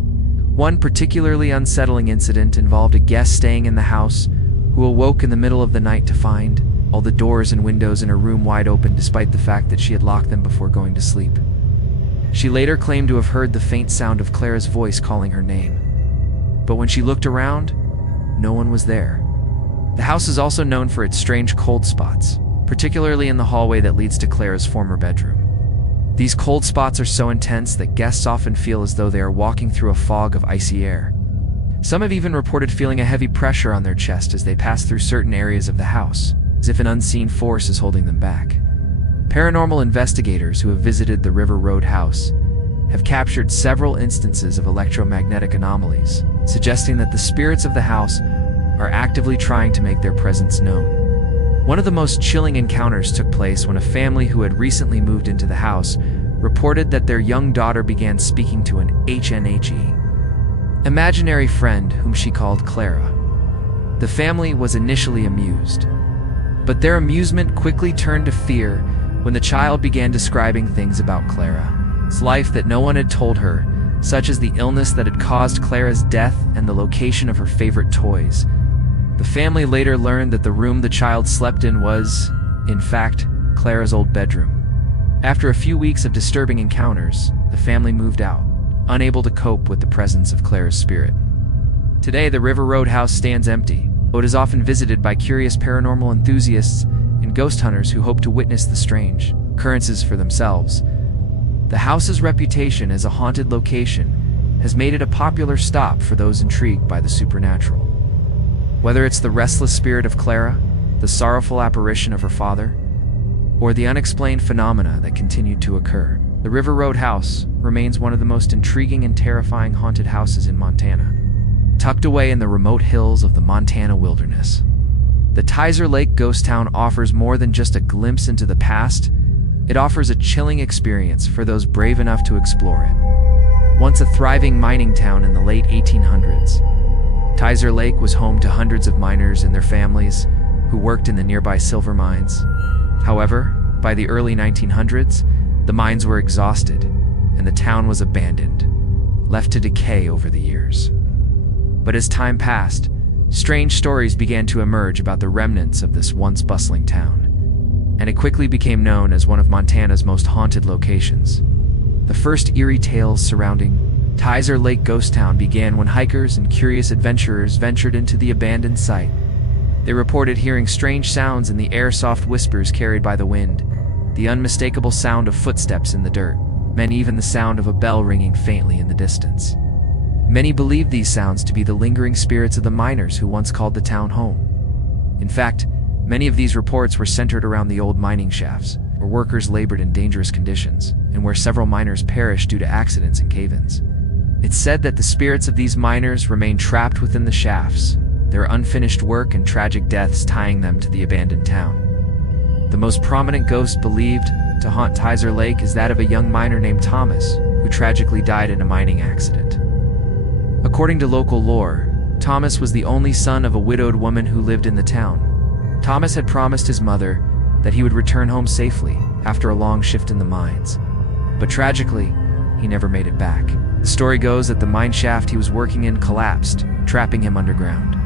One particularly unsettling incident involved a guest staying in the house who awoke in the middle of the night to find all the doors and windows in her room wide open despite the fact that she had locked them before going to sleep. She later claimed to have heard the faint sound of Clara's voice calling her name. But when she looked around, no one was there. The house is also known for its strange cold spots, particularly in the hallway that leads to Clara's former bedroom. These cold spots are so intense that guests often feel as though they are walking through a fog of icy air. Some have even reported feeling a heavy pressure on their chest as they pass through certain areas of the house, as if an unseen force is holding them back. Paranormal investigators who have visited the River Road house have captured several instances of electromagnetic anomalies, suggesting that the spirits of the house are actively trying to make their presence known. One of the most chilling encounters took place when a family who had recently moved into the house reported that their young daughter began speaking to an imaginary friend whom she called Clara. The family was initially amused, but their amusement quickly turned to fear when the child began describing things about Clara's life that no one had told her, such as the illness that had caused Clara's death and the location of her favorite toys. The family later learned that the room the child slept in was, in fact, Clara's old bedroom. After a few weeks of disturbing encounters, the family moved out, unable to cope with the presence of Clara's spirit. Today, the River Road house stands empty, though it is often visited by curious paranormal enthusiasts and ghost hunters who hope to witness the strange occurrences for themselves. The house's reputation as a haunted location has made it a popular stop for those intrigued by the supernatural. Whether it's the restless spirit of Clara, the sorrowful apparition of her father, or the unexplained phenomena that continued to occur, the River Road house remains one of the most intriguing and terrifying haunted houses in Montana. Tucked away in the remote hills of the Montana wilderness, the Tizer Lake ghost town offers more than just a glimpse into the past. It offers a chilling experience for those brave enough to explore it. Once a thriving mining town in the late 1800s, Tizer Lake was home to hundreds of miners and their families who worked in the nearby silver mines. However, by the early 1900s, the mines were exhausted and the town was abandoned, left to decay over the years. But as time passed, strange stories began to emerge about the remnants of this once bustling town, and it quickly became known as one of Montana's most haunted locations. The first eerie tales surrounding Tizer Lake Ghost Town began when hikers and curious adventurers ventured into the abandoned site. They reported hearing strange sounds in the air, soft whispers carried by the wind, the unmistakable sound of footsteps in the dirt. meant even the sound of a bell ringing faintly in the distance. Many believe these sounds to be the lingering spirits of the miners who once called the town home. In fact, many of these reports were centered around the old mining shafts, where workers labored in dangerous conditions, and where several miners perished due to accidents and cave-ins. It's said that the spirits of these miners remain trapped within the shafts, their unfinished work and tragic deaths tying them to the abandoned town. The most prominent ghost believed to haunt Tizer Lake is that of a young miner named Thomas, who tragically died in a mining accident. According to local lore, Thomas was the only son of a widowed woman who lived in the town. Thomas had promised his mother that he would return home safely after a long shift in the mines. But tragically, he never made it back. The story goes that the mine shaft he was working in collapsed, trapping him underground.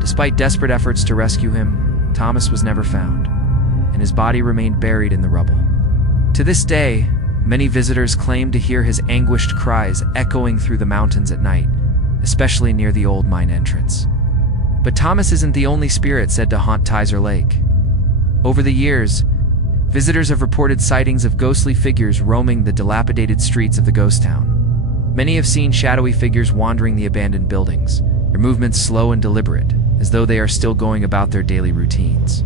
Despite desperate efforts to rescue him, Thomas was never found, and his body remained buried in the rubble. To this day, many visitors claim to hear his anguished cries echoing through the mountains at night, especially near the old mine entrance. But Thomas isn't the only spirit said to haunt Tizer Lake. Over the years, visitors have reported sightings of ghostly figures roaming the dilapidated streets of the ghost town. Many have seen shadowy figures wandering the abandoned buildings, their movements slow and deliberate, as though they are still going about their daily routines.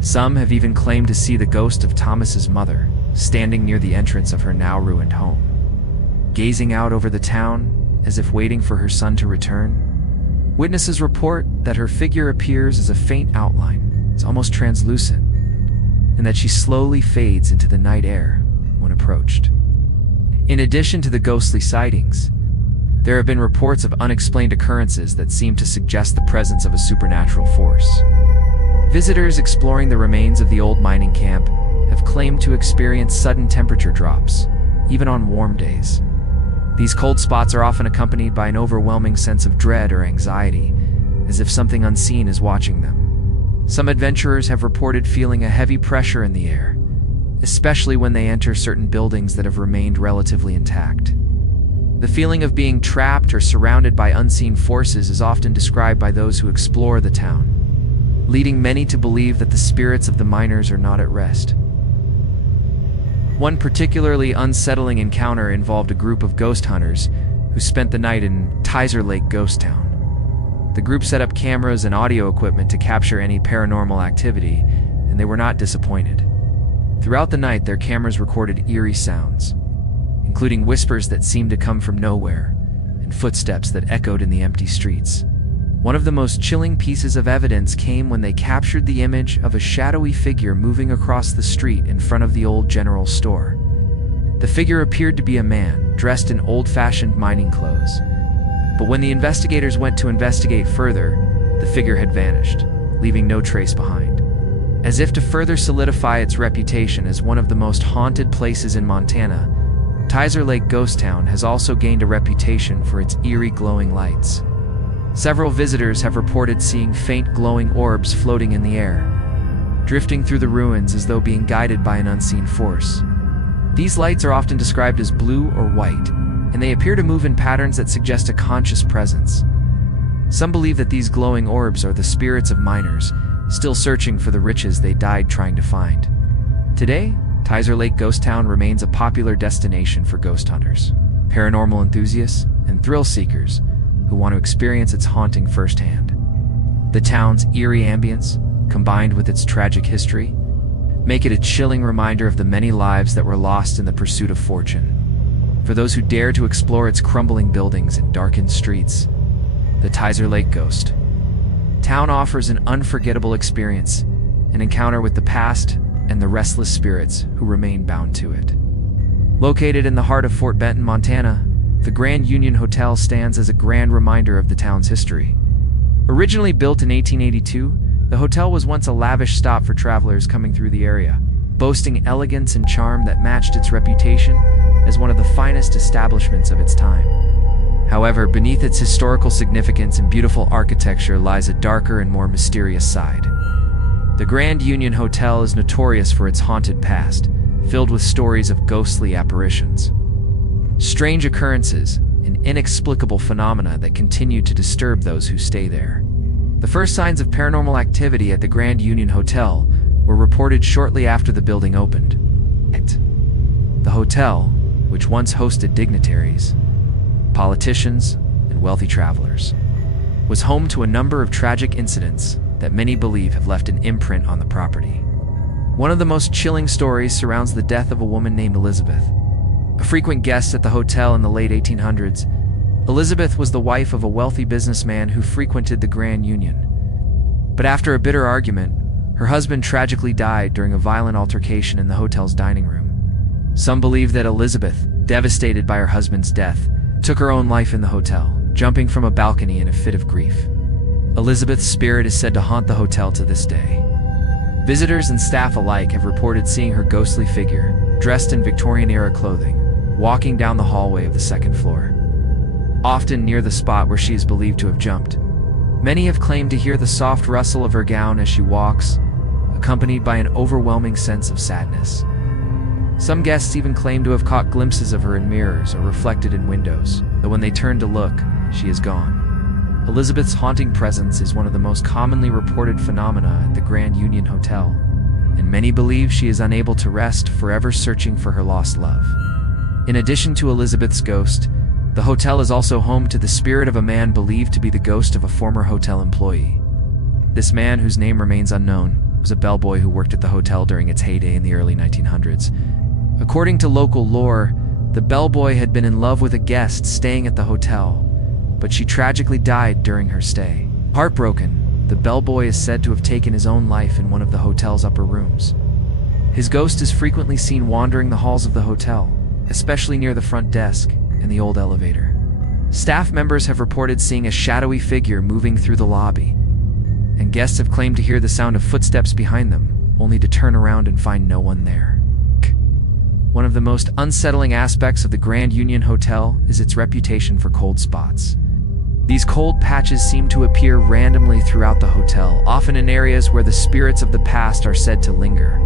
Some have even claimed to see the ghost of Thomas's mother, standing near the entrance of her now ruined home, gazing out over the town as if waiting for her son to return. Witnesses report that her figure appears as a faint outline, it's almost translucent, and that she slowly fades into the night air when approached. In addition to the ghostly sightings, there have been reports of unexplained occurrences that seem to suggest the presence of a supernatural force. Visitors exploring the remains of the old mining camp have claimed to experience sudden temperature drops, even on warm days. These cold spots are often accompanied by an overwhelming sense of dread or anxiety, as if something unseen is watching them. Some adventurers have reported feeling a heavy pressure in the air, especially when they enter certain buildings that have remained relatively intact. The feeling of being trapped or surrounded by unseen forces is often described by those who explore the town, leading many to believe that the spirits of the miners are not at rest. One particularly unsettling encounter involved a group of ghost hunters who spent the night in Tizer Lake Ghost Town. The group set up cameras and audio equipment to capture any paranormal activity, and they were not disappointed. Throughout the night, their cameras recorded eerie sounds, including whispers that seemed to come from nowhere and footsteps that echoed in the empty streets. One of the most chilling pieces of evidence came when they captured the image of a shadowy figure moving across the street in front of the old general store. The figure appeared to be a man, dressed in old-fashioned mining clothes. But when the investigators went to investigate further, the figure had vanished, leaving no trace behind. As if to further solidify its reputation as one of the most haunted places in Montana, Tizer Lake Ghost Town has also gained a reputation for its eerie glowing lights. Several visitors have reported seeing faint glowing orbs floating in the air, drifting through the ruins as though being guided by an unseen force. These lights are often described as blue or white, and they appear to move in patterns that suggest a conscious presence. Some believe that these glowing orbs are the spirits of miners, still searching for the riches they died trying to find. Today, Tizer Lake Ghost Town remains a popular destination for ghost hunters, paranormal enthusiasts, and thrill seekers who want to experience its haunting firsthand. The town's eerie ambience, combined with its tragic history, make it a chilling reminder of the many lives that were lost in the pursuit of fortune. For those who dare to explore its crumbling buildings and darkened streets, the Tizer Lake Ghost Town offers an unforgettable experience, an encounter with the past and the restless spirits who remain bound to it. Located in the heart of Fort Benton, Montana, the Grand Union Hotel stands as a grand reminder of the town's history. Originally built in 1882, the hotel was once a lavish stop for travelers coming through the area, boasting elegance and charm that matched its reputation as one of the finest establishments of its time. However, beneath its historical significance and beautiful architecture lies a darker and more mysterious side. The Grand Union Hotel is notorious for its haunted past, filled with stories of ghostly apparitions, strange occurrences, and inexplicable phenomena that continue to disturb those who stay there. The first signs of paranormal activity at the Grand Union Hotel were reported shortly after the building opened. The hotel, which once hosted dignitaries, politicians, and wealthy travelers, was home to a number of tragic incidents that many believe have left an imprint on the property. One of the most chilling stories surrounds the death of a woman named Elizabeth. A frequent guest at the hotel in the late 1800s, Elizabeth was the wife of a wealthy businessman who frequented the Grand Union. But after a bitter argument, her husband tragically died during a violent altercation in the hotel's dining room. Some believe that Elizabeth, devastated by her husband's death, took her own life in the hotel, jumping from a balcony in a fit of grief. Elizabeth's spirit is said to haunt the hotel to this day. Visitors and staff alike have reported seeing her ghostly figure, dressed in Victorian-era clothing, walking down the hallway of the second floor, often near the spot where she is believed to have jumped. Many have claimed to hear the soft rustle of her gown as she walks, accompanied by an overwhelming sense of sadness. Some guests even claim to have caught glimpses of her in mirrors or reflected in windows, though when they turn to look, she is gone. Elizabeth's haunting presence is one of the most commonly reported phenomena at the Grand Union Hotel, and many believe she is unable to rest, forever searching for her lost love. In addition to Elizabeth's ghost, the hotel is also home to the spirit of a man believed to be the ghost of a former hotel employee. This man, whose name remains unknown, was a bellboy who worked at the hotel during its heyday in the early 1900s. According to local lore, the bellboy had been in love with a guest staying at the hotel, but she tragically died during her stay. Heartbroken, the bellboy is said to have taken his own life in one of the hotel's upper rooms. His ghost is frequently seen wandering the halls of the hotel, especially near the front desk and the old elevator. Staff members have reported seeing a shadowy figure moving through the lobby, and guests have claimed to hear the sound of footsteps behind them, only to turn around and find no one there. One of the most unsettling aspects of the Grand Union Hotel is its reputation for cold spots. These cold patches seem to appear randomly throughout the hotel, often in areas where the spirits of the past are said to linger.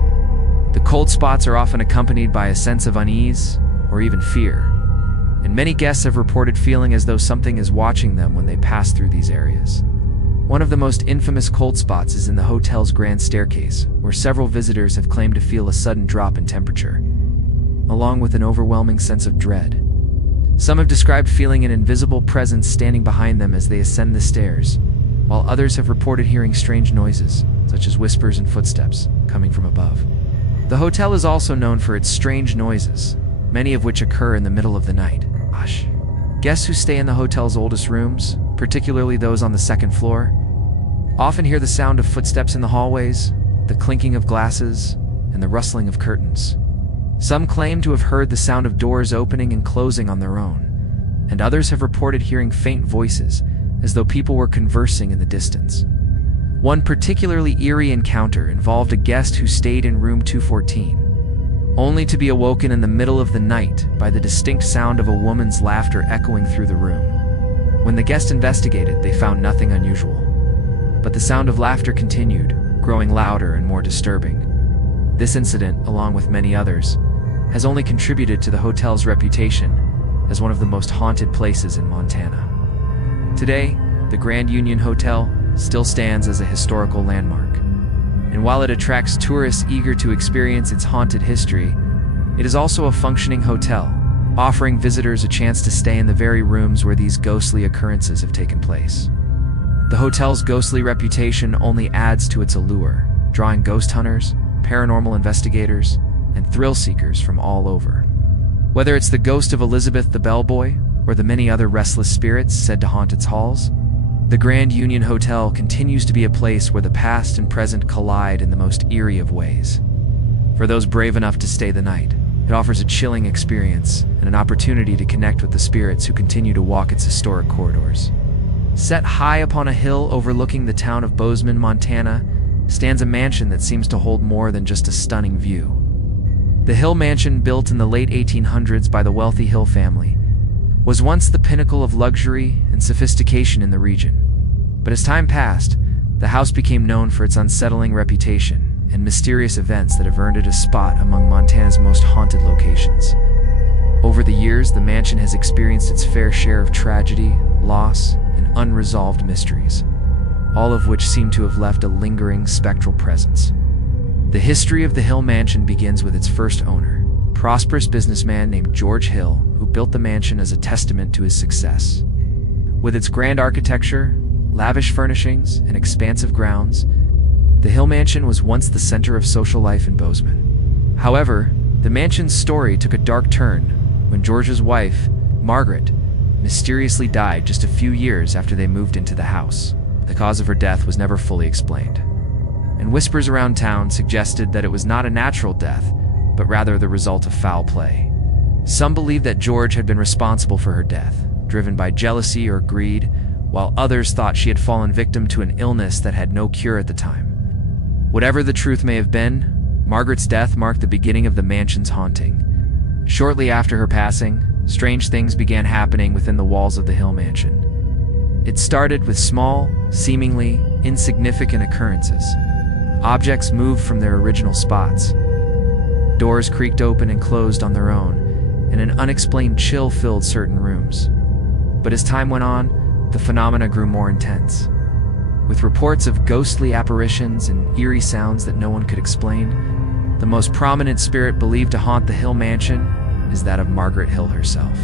The cold spots are often accompanied by a sense of unease or even fear, and many guests have reported feeling as though something is watching them when they pass through these areas. One of the most infamous cold spots is in the hotel's grand staircase, where several visitors have claimed to feel a sudden drop in temperature, along with an overwhelming sense of dread. Some have described feeling an invisible presence standing behind them as they ascend the stairs, while others have reported hearing strange noises, such as whispers and footsteps, coming from above. The hotel is also known for its strange noises, many of which occur in the middle of the night. Guests who stay in the hotel's oldest rooms, particularly those on the second floor, often hear the sound of footsteps in the hallways, the clinking of glasses, and the rustling of curtains. Some claim to have heard the sound of doors opening and closing on their own, and others have reported hearing faint voices, as though people were conversing in the distance. One particularly eerie encounter involved a guest who stayed in room 214, only to be awoken in the middle of the night by the distinct sound of a woman's laughter echoing through the room. When the guest investigated, they found nothing unusual, but the sound of laughter continued, growing louder and more disturbing. This incident, along with many others, has only contributed to the hotel's reputation as one of the most haunted places in Montana. Today, the Grand Union Hotel still stands as a historical landmark, and while it attracts tourists eager to experience its haunted history, it is also a functioning hotel, offering visitors a chance to stay in the very rooms where these ghostly occurrences have taken place. The hotel's ghostly reputation only adds to its allure, drawing ghost hunters, paranormal investigators, and thrill seekers from all over. Whether it's the ghost of Elizabeth the bellboy or the many other restless spirits said to haunt its halls, the Grand Union Hotel continues to be a place where the past and present collide in the most eerie of ways. For those brave enough to stay the night, it offers a chilling experience and an opportunity to connect with the spirits who continue to walk its historic corridors. Set high upon a hill overlooking the town of Bozeman, Montana, stands a mansion that seems to hold more than just a stunning view. The Hill Mansion, built in the late 1800s by the wealthy Hill family, was once the pinnacle of luxury and sophistication in the region. But as time passed, the house became known for its unsettling reputation and mysterious events that have earned it a spot among Montana's most haunted locations. Over the years, the mansion has experienced its fair share of tragedy, loss, and unresolved mysteries, all of which seem to have left a lingering spectral presence. The history of the Hill Mansion begins with its first owner, prosperous businessman named George Hill, who built the mansion as a testament to his success. With its grand architecture, lavish furnishings, and expansive grounds, the Hill Mansion was once the center of social life in Bozeman. However, the mansion's story took a dark turn when George's wife, Margaret, mysteriously died just a few years after they moved into the house. The cause of her death was never fully explained, and whispers around town suggested that it was not a natural death, but rather the result of foul play. Some believed that George had been responsible for her death, driven by jealousy or greed, while others thought she had fallen victim to an illness that had no cure at the time. Whatever the truth may have been, Margaret's death marked the beginning of the mansion's haunting. Shortly after her passing, strange things began happening within the walls of the Hill Mansion. It started with small, seemingly insignificant occurrences. Objects moved from their original spots. Doors creaked open and closed on their own, and an unexplained chill filled certain rooms. But as time went on, the phenomena grew more intense. With reports of ghostly apparitions and eerie sounds that no one could explain, the most prominent spirit believed to haunt the Hill Mansion is that of Margaret Hill herself.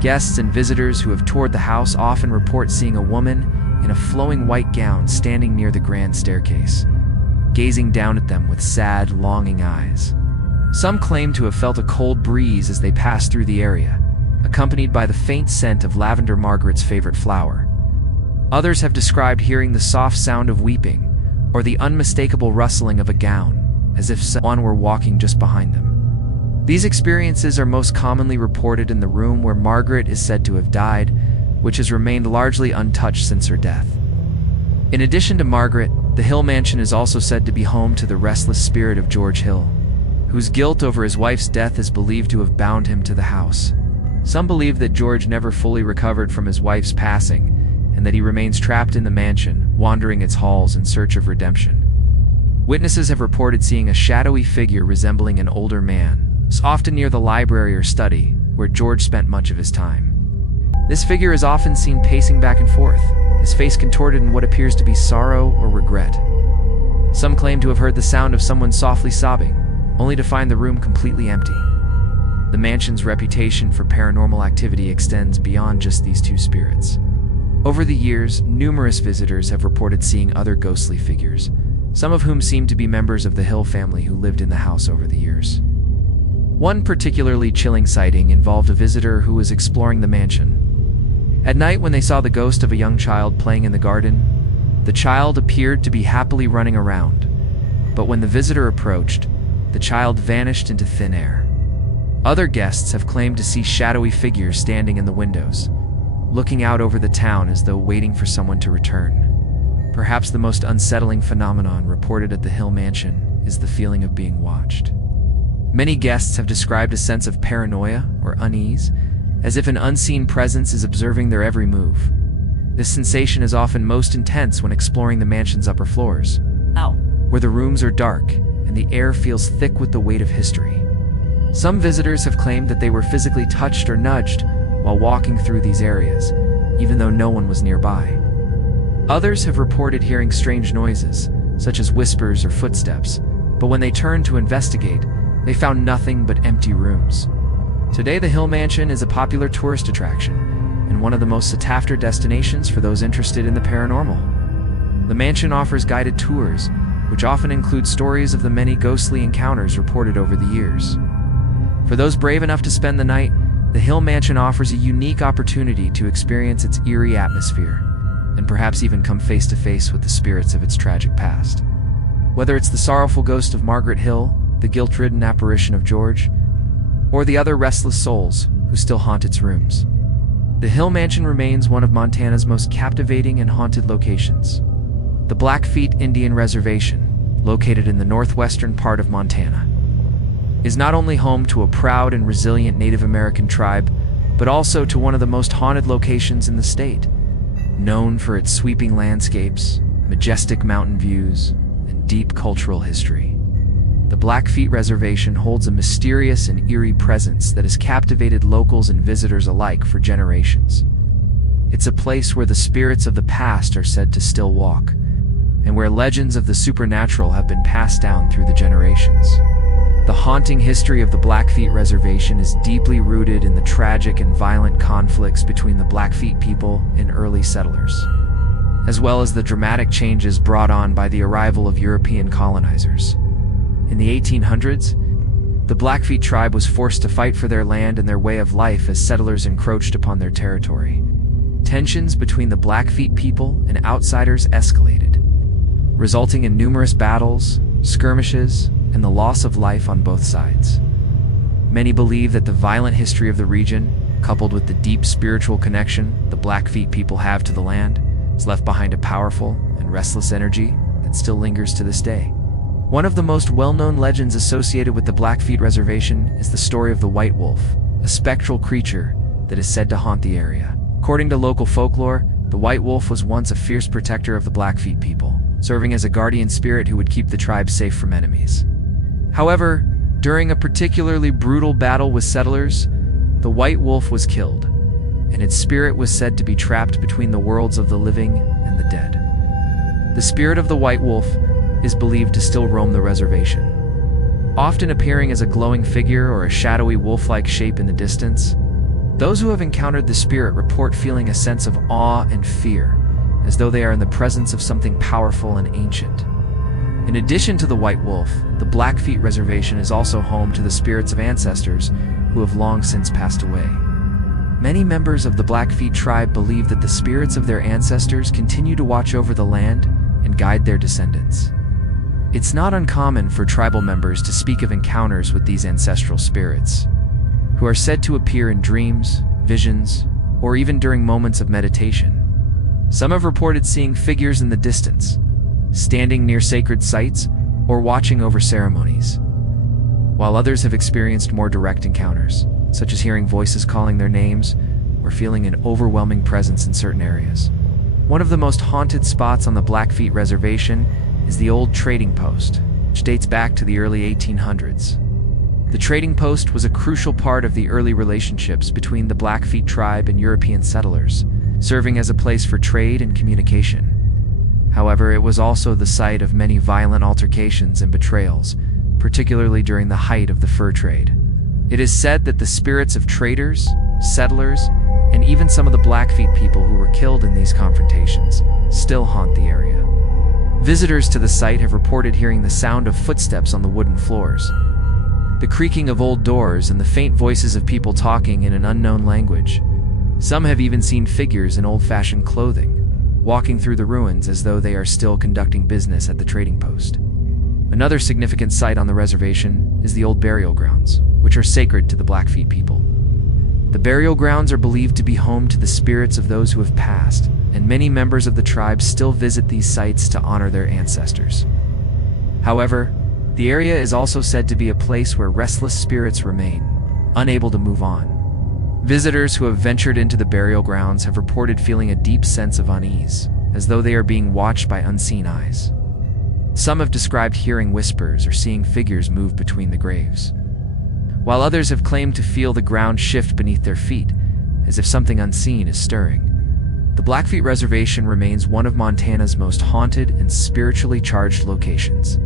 Guests and visitors who have toured the house often report seeing a woman in a flowing white gown standing near the grand staircase, gazing down at them with sad, longing eyes. Some claim to have felt a cold breeze as they passed through the area, accompanied by the faint scent of lavender, Margaret's favorite flower. Others have described hearing the soft sound of weeping, or the unmistakable rustling of a gown, as if someone were walking just behind them. These experiences are most commonly reported in the room where Margaret is said to have died, which has remained largely untouched since her death. In addition to Margaret, the Hill Mansion is also said to be home to the restless spirit of George Hill, whose guilt over his wife's death is believed to have bound him to the house. Some believe that George never fully recovered from his wife's passing, and that he remains trapped in the mansion, wandering its halls in search of redemption. Witnesses have reported seeing a shadowy figure resembling an older man, often near the library or study, where George spent much of his time. This figure is often seen pacing back and forth, his face contorted in what appears to be sorrow or regret. Some claim to have heard the sound of someone softly sobbing, only to find the room completely empty. The mansion's reputation for paranormal activity extends beyond just these two spirits. Over the years, numerous visitors have reported seeing other ghostly figures, some of whom seem to be members of the Hill family who lived in the house over the years. One particularly chilling sighting involved a visitor who was exploring the mansion. At night, when they saw the ghost of a young child playing in the garden, the child appeared to be happily running around, but when the visitor approached, the child vanished into thin air. Other guests have claimed to see shadowy figures standing in the windows, looking out over the town as though waiting for someone to return. Perhaps the most unsettling phenomenon reported at the Hill Mansion is the feeling of being watched. Many guests have described a sense of paranoia or unease, as if an unseen presence is observing their every move. This sensation is often most intense when exploring the mansion's upper floors, where the rooms are dark and the air feels thick with the weight of history. Some visitors have claimed that they were physically touched or nudged while walking through these areas, even though no one was nearby. Others have reported hearing strange noises, such as whispers or footsteps, but when they turned to investigate, they found nothing but empty rooms. Today, the Hill Mansion is a popular tourist attraction and one of the most sought-after destinations for those interested in the paranormal. The mansion offers guided tours, which often include stories of the many ghostly encounters reported over the years. For those brave enough to spend the night, the Hill Mansion offers a unique opportunity to experience its eerie atmosphere, and perhaps even come face to face with the spirits of its tragic past. Whether it's the sorrowful ghost of Margaret Hill, the guilt-ridden apparition of George, or the other restless souls who still haunt its rooms, the Hill Mansion remains one of Montana's most captivating and haunted locations. The Blackfeet Indian Reservation, located in the northwestern part of Montana, is not only home to a proud and resilient Native American tribe, but also to one of the most haunted locations in the state. Known for its sweeping landscapes, majestic mountain views, and deep cultural history, the Blackfeet Reservation holds a mysterious and eerie presence that has captivated locals and visitors alike for generations. It's a place where the spirits of the past are said to still walk, and where legends of the supernatural have been passed down through the generations. The haunting history of the Blackfeet Reservation is deeply rooted in the tragic and violent conflicts between the Blackfeet people and early settlers, as well as the dramatic changes brought on by the arrival of European colonizers. In the 1800s, the Blackfeet tribe was forced to fight for their land and their way of life as settlers encroached upon their territory. Tensions between the Blackfeet people and outsiders escalated, resulting in numerous battles, skirmishes, and the loss of life on both sides. Many believe that the violent history of the region, coupled with the deep spiritual connection the Blackfeet people have to the land, has left behind a powerful and restless energy that still lingers to this day. One of the most well-known legends associated with the Blackfeet Reservation is the story of the White Wolf, a spectral creature that is said to haunt the area. According to local folklore, the White Wolf was once a fierce protector of the Blackfeet people, serving as a guardian spirit who would keep the tribe safe from enemies. However, during a particularly brutal battle with settlers, the White Wolf was killed, and its spirit was said to be trapped between the worlds of the living and the dead. The spirit of the White Wolf is believed to still roam the reservation, often appearing as a glowing figure or a shadowy wolf-like shape in the distance. Those who have encountered the spirit report feeling a sense of awe and fear, as though they are in the presence of something powerful and ancient. In addition to the White Wolf, the Blackfeet Reservation is also home to the spirits of ancestors who have long since passed away. Many members of the Blackfeet tribe believe that the spirits of their ancestors continue to watch over the land and guide their descendants. It's not uncommon for tribal members to speak of encounters with these ancestral spirits, who are said to appear in dreams, visions, or even during moments of meditation. Some have reported seeing figures in the distance, standing near sacred sites, or watching over ceremonies, while others have experienced more direct encounters, such as hearing voices calling their names or feeling an overwhelming presence in certain areas. One of the most haunted spots on the Blackfeet Reservation is the old trading post, which dates back to the early 1800s. The trading post was a crucial part of the early relationships between the Blackfeet tribe and European settlers, serving as a place for trade and communication. However, it was also the site of many violent altercations and betrayals, particularly during the height of the fur trade. It is said that the spirits of traders, settlers, and even some of the Blackfeet people who were killed in these confrontations still haunt the area. Visitors to the site have reported hearing the sound of footsteps on the wooden floors, the creaking of old doors, and the faint voices of people talking in an unknown language. Some have even seen figures in old-fashioned clothing, walking through the ruins as though they are still conducting business at the trading post. Another significant site on the reservation is the old burial grounds, which are sacred to the Blackfeet people. The burial grounds are believed to be home to the spirits of those who have passed, and many members of the tribe still visit these sites to honor their ancestors. However, the area is also said to be a place where restless spirits remain, unable to move on. Visitors who have ventured into the burial grounds have reported feeling a deep sense of unease, as though they are being watched by unseen eyes. Some have described hearing whispers or seeing figures move between the graves, while others have claimed to feel the ground shift beneath their feet, as if something unseen is stirring. The Blackfeet Reservation remains one of Montana's most haunted and spiritually charged locations,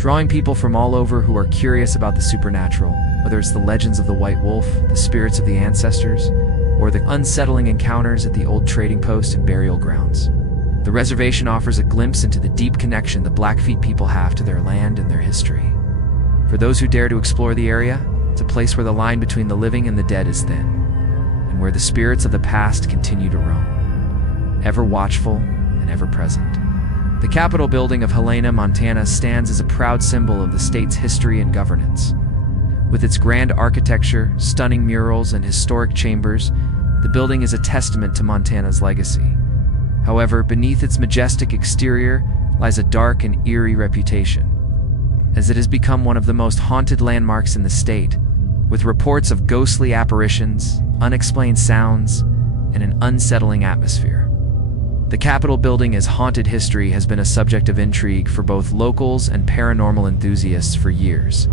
drawing people from all over who are curious about the supernatural, whether it's the legends of the White Wolf, the spirits of the ancestors, or the unsettling encounters at the old trading post and burial grounds. The reservation offers a glimpse into the deep connection the Blackfeet people have to their land and their history. For those who dare to explore the area, it's a place where the line between the living and the dead is thin, and where the spirits of the past continue to roam, ever watchful and ever present. The Capitol building of Helena, Montana stands as a proud symbol of the state's history and governance. With its grand architecture, stunning murals, and historic chambers, the building is a testament to Montana's legacy. However, beneath its majestic exterior lies a dark and eerie reputation, as it has become one of the most haunted landmarks in the state, with reports of ghostly apparitions, unexplained sounds, and an unsettling atmosphere. The Capitol building's haunted history has been a subject of intrigue for both locals and paranormal enthusiasts for years.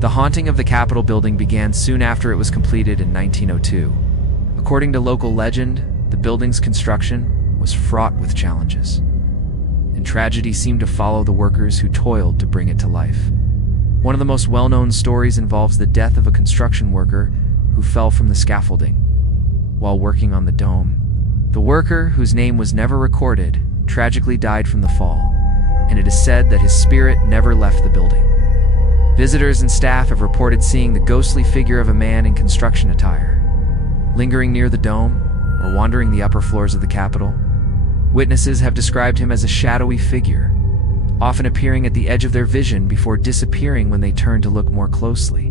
The haunting of the Capitol building began soon after it was completed in 1902. According to local legend, the building's construction was fraught with challenges, and tragedy seemed to follow the workers who toiled to bring it to life. One of the most well-known stories involves the death of a construction worker who fell from the scaffolding while working on the dome. The worker, whose name was never recorded, tragically died from the fall, and it is said that his spirit never left the building. Visitors and staff have reported seeing the ghostly figure of a man in construction attire, lingering near the dome or wandering the upper floors of the Capitol. Witnesses have described him as a shadowy figure, often appearing at the edge of their vision before disappearing when they turn to look more closely.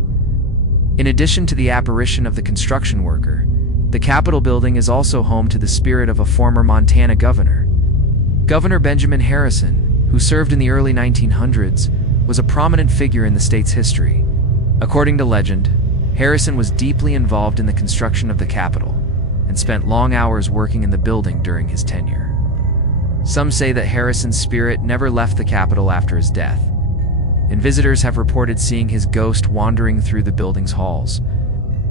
In addition to the apparition of the construction worker, the Capitol building is also home to the spirit of a former Montana governor. Governor Benjamin Harrison, who served in the early 1900s, was a prominent figure in the state's history. According to legend, Harrison was deeply involved in the construction of the Capitol and spent long hours working in the building during his tenure. Some say that Harrison's spirit never left the Capitol after his death, and visitors have reported seeing his ghost wandering through the building's halls.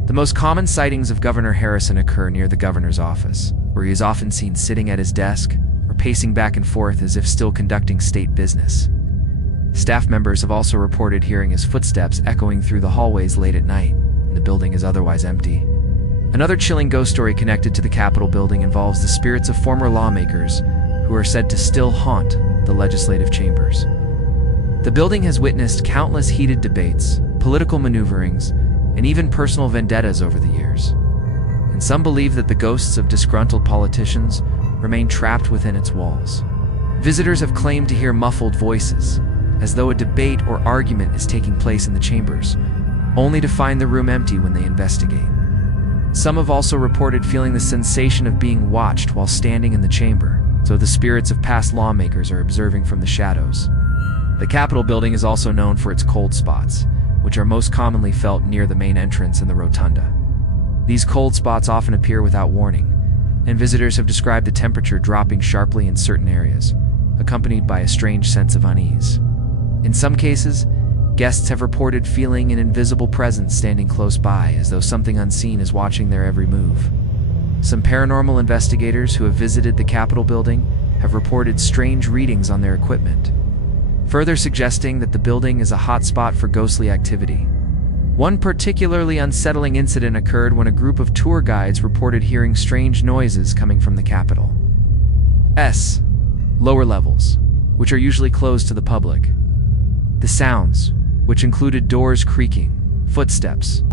The most common sightings of Governor Harrison occur near the governor's office, where he is often seen sitting at his desk or pacing back and forth as if still conducting state business. Staff members have also reported hearing his footsteps echoing through the hallways late at night, and the building is otherwise empty. Another chilling ghost story connected to the Capitol building involves the spirits of former lawmakers who are said to still haunt the legislative chambers. The building has witnessed countless heated debates, political maneuverings, and even personal vendettas over the years. And some believe that the ghosts of disgruntled politicians remain trapped within its walls. Visitors have claimed to hear muffled voices, as though a debate or argument is taking place in the chambers, only to find the room empty when they investigate. Some have also reported feeling the sensation of being watched while standing in the chamber, so the spirits of past lawmakers are observing from the shadows. The Capitol building is also known for its cold spots, which are most commonly felt near the main entrance and the rotunda. These cold spots often appear without warning, and visitors have described the temperature dropping sharply in certain areas, accompanied by a strange sense of unease. In some cases, guests have reported feeling an invisible presence standing close by, as though something unseen is watching their every move. Some paranormal investigators who have visited the Capitol building have reported strange readings on their equipment, further suggesting that the building is a hot spot for ghostly activity. One particularly unsettling incident occurred when a group of tour guides reported hearing strange noises coming from the Capitol. Lower levels, which are usually closed to the public. The sounds, which included doors creaking, footsteps,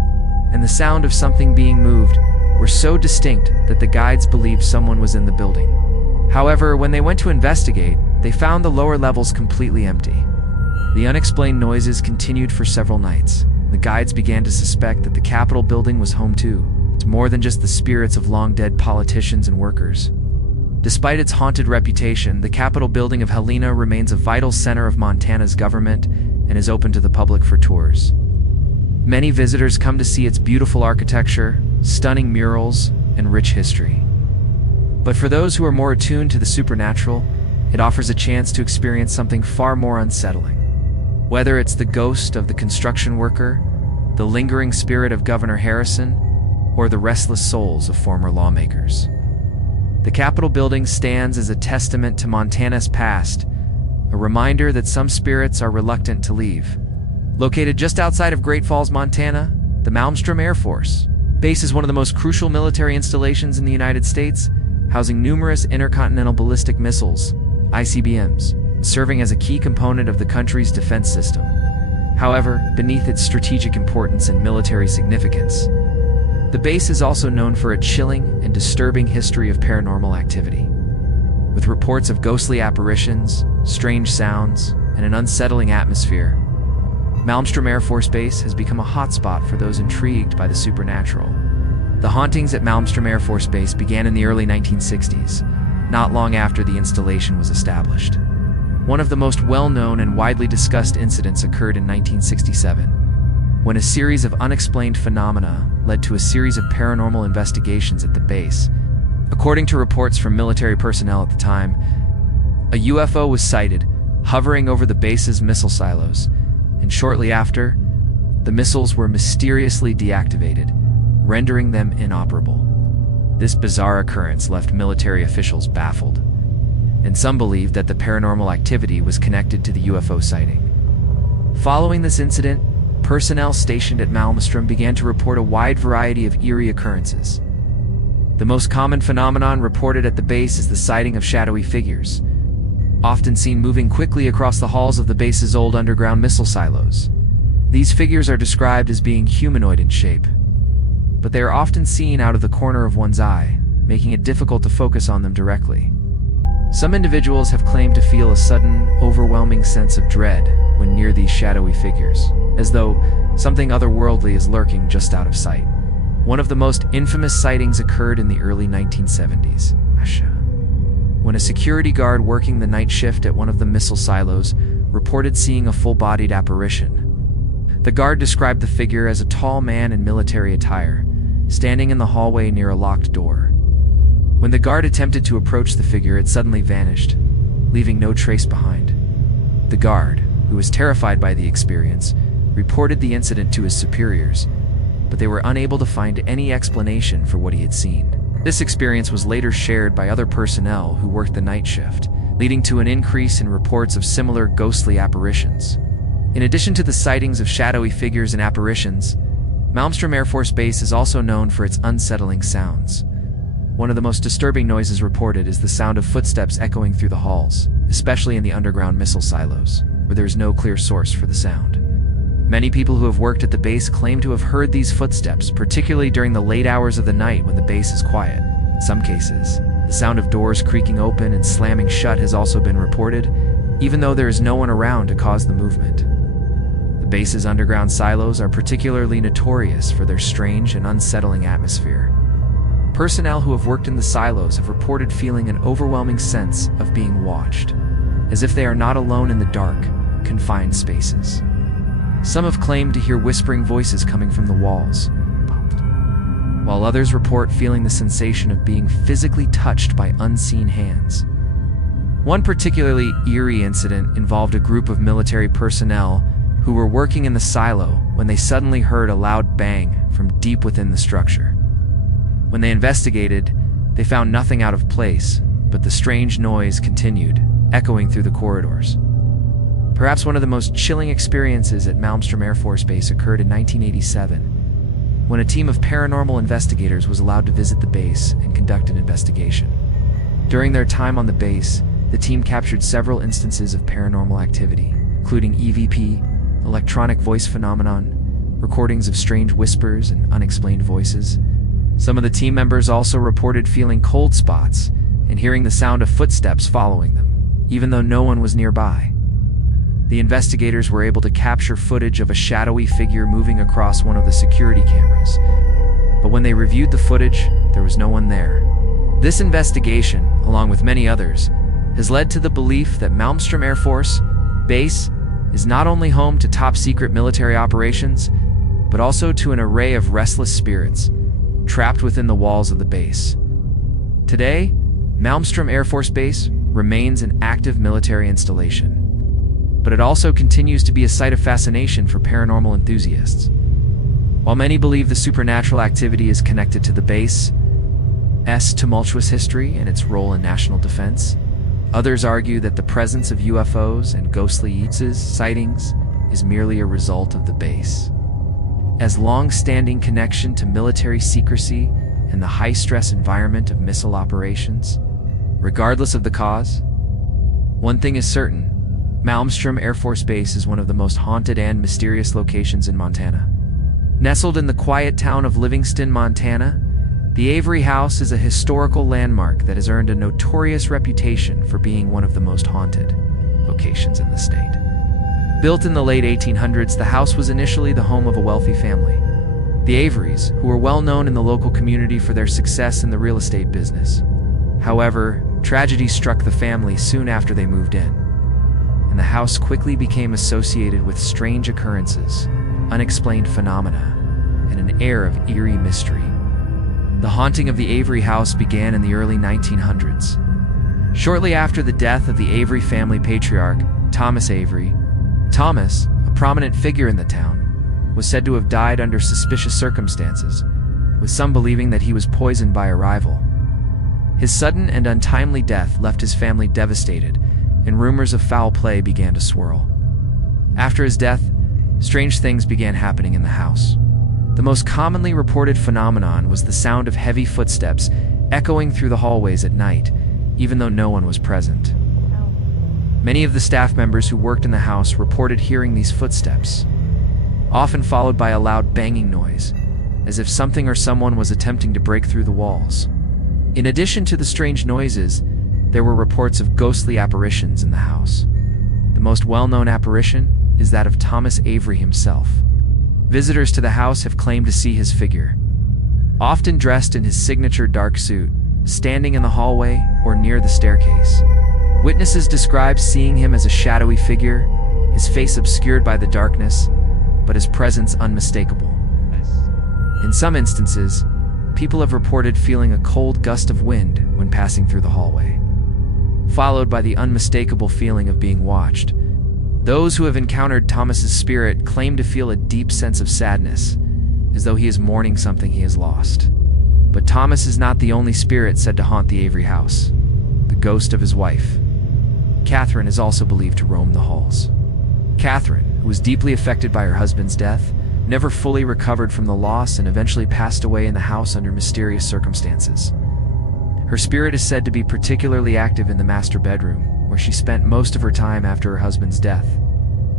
and the sound of something being moved, were so distinct that the guides believed someone was in the building. However, when they went to investigate, they found the lower levels completely empty. The unexplained noises continued for several nights. The guides began to suspect that the Capitol building was home to more than just the spirits of long-dead politicians and workers. Despite its haunted reputation, the Capitol building of Helena remains a vital center of Montana's government and is open to the public for tours. Many visitors come to see its beautiful architecture, stunning murals, and rich history. But for those who are more attuned to the supernatural, it offers a chance to experience something far more unsettling. Whether it's the ghost of the construction worker, the lingering spirit of Governor Harrison, or the restless souls of former lawmakers. The Capitol building stands as a testament to Montana's past, a reminder that some spirits are reluctant to leave. Located just outside of Great Falls, Montana, the Malmstrom Air Force Base is one of the most crucial military installations in the United States, housing numerous intercontinental ballistic missiles, ICBMs, serving as a key component of the country's defense system. However, beneath its strategic importance and military significance, the base is also known for a chilling and disturbing history of paranormal activity. With reports of ghostly apparitions, strange sounds, and an unsettling atmosphere, Malmstrom Air Force Base has become a hotspot for those intrigued by the supernatural. The hauntings at Malmstrom Air Force Base began in the early 1960s, not long after the installation was established. One of the most well-known and widely discussed incidents occurred in 1967, when a series of unexplained phenomena led to a series of paranormal investigations at the base. According to reports from military personnel at the time, a UFO was sighted hovering over the base's missile silos, and shortly after, the missiles were mysteriously deactivated, rendering them inoperable. This bizarre occurrence left military officials baffled, and some believed that the paranormal activity was connected to the UFO sighting. Following this incident, personnel stationed at Malmstrom began to report a wide variety of eerie occurrences. The most common phenomenon reported at the base is the sighting of shadowy figures, often seen moving quickly across the halls of the base's old underground missile silos. These figures are described as being humanoid in shape, but they are often seen out of the corner of one's eye, making it difficult to focus on them directly. Some individuals have claimed to feel a sudden, overwhelming sense of dread when near these shadowy figures, as though something otherworldly is lurking just out of sight. One of the most infamous sightings occurred in the early 1970s, when a security guard working the night shift at one of the missile silos reported seeing a full-bodied apparition. The guard described the figure as a tall man in military attire, standing in the hallway near a locked door. When the guard attempted to approach the figure, it suddenly vanished, leaving no trace behind. The guard, who was terrified by the experience, reported the incident to his superiors, but they were unable to find any explanation for what he had seen. This experience was later shared by other personnel who worked the night shift, leading to an increase in reports of similar ghostly apparitions. In addition to the sightings of shadowy figures and apparitions, Malmstrom Air Force Base is also known for its unsettling sounds. One of the most disturbing noises reported is the sound of footsteps echoing through the halls, especially in the underground missile silos, where there is no clear source for the sound. Many people who have worked at the base claim to have heard these footsteps, particularly during the late hours of the night when the base is quiet. In some cases, the sound of doors creaking open and slamming shut has also been reported, even though there is no one around to cause the movement. The base's underground silos are particularly notorious for their strange and unsettling atmosphere. Personnel who have worked in the silos have reported feeling an overwhelming sense of being watched, as if they are not alone in the dark, confined spaces. Some have claimed to hear whispering voices coming from the walls, while others report feeling the sensation of being physically touched by unseen hands. One particularly eerie incident involved a group of military personnel who were working in the silo when they suddenly heard a loud bang from deep within the structure. When they investigated, they found nothing out of place, but the strange noise continued, echoing through the corridors. Perhaps one of the most chilling experiences at Malmstrom Air Force Base occurred in 1987, when a team of paranormal investigators was allowed to visit the base and conduct an investigation. During their time on the base, the team captured several instances of paranormal activity, including EVP, electronic voice phenomenon, recordings of strange whispers and unexplained voices. Some of the team members also reported feeling cold spots and hearing the sound of footsteps following them, even though no one was nearby. The investigators were able to capture footage of a shadowy figure moving across one of the security cameras, but when they reviewed the footage, there was no one there. This investigation, along with many others, has led to the belief that Malmstrom Air Force Base is not only home to top-secret military operations, but also to an array of restless spirits trapped within the walls of the base. Today, Malmstrom Air Force Base remains an active military installation, but it also continues to be a site of fascination for paranormal enthusiasts. While many believe the supernatural activity is connected to the base's tumultuous history and its role in national defense, others argue that the presence of UFOs and ghostly sightings is merely a result of the base. As long-standing connection to military secrecy and the high-stress environment of missile operations, regardless of the cause, one thing is certain: Malmstrom Air Force Base is one of the most haunted and mysterious locations in Montana. Nestled in the quiet town of Livingston, Montana, the Avery House is a historical landmark that has earned a notorious reputation for being one of the most haunted locations in the state. Built in the late 1800s, the house was initially the home of a wealthy family, the Averys, who were well known in the local community for their success in the real estate business. However, tragedy struck the family soon after they moved in, and the house quickly became associated with strange occurrences, unexplained phenomena, and an air of eerie mystery. The haunting of the Avery house began in the early 1900s. Shortly after the death of the Avery family patriarch, Thomas Avery, Thomas, a prominent figure in the town, was said to have died under suspicious circumstances, with some believing that he was poisoned by a rival. His sudden and untimely death left his family devastated, and rumors of foul play began to swirl. After his death, strange things began happening in the house. The most commonly reported phenomenon was the sound of heavy footsteps echoing through the hallways at night, even though no one was present. Many of the staff members who worked in the house reported hearing these footsteps, often followed by a loud banging noise, as if something or someone was attempting to break through the walls. In addition to the strange noises, there were reports of ghostly apparitions in the house. The most well-known apparition is that of Thomas Avery himself. Visitors to the house have claimed to see his figure, often dressed in his signature dark suit, standing in the hallway or near the staircase. Witnesses describe seeing him as a shadowy figure, his face obscured by the darkness, but his presence unmistakable. In some instances, people have reported feeling a cold gust of wind when passing through the hallway, followed by the unmistakable feeling of being watched. Those who have encountered Thomas's spirit claim to feel a deep sense of sadness, as though he is mourning something he has lost. But Thomas is not the only spirit said to haunt the Avery house. The ghost of his wife, Catherine, is also believed to roam the halls. Catherine, who was deeply affected by her husband's death, never fully recovered from the loss and eventually passed away in the house under mysterious circumstances. Her spirit is said to be particularly active in the master bedroom, where she spent most of her time after her husband's death.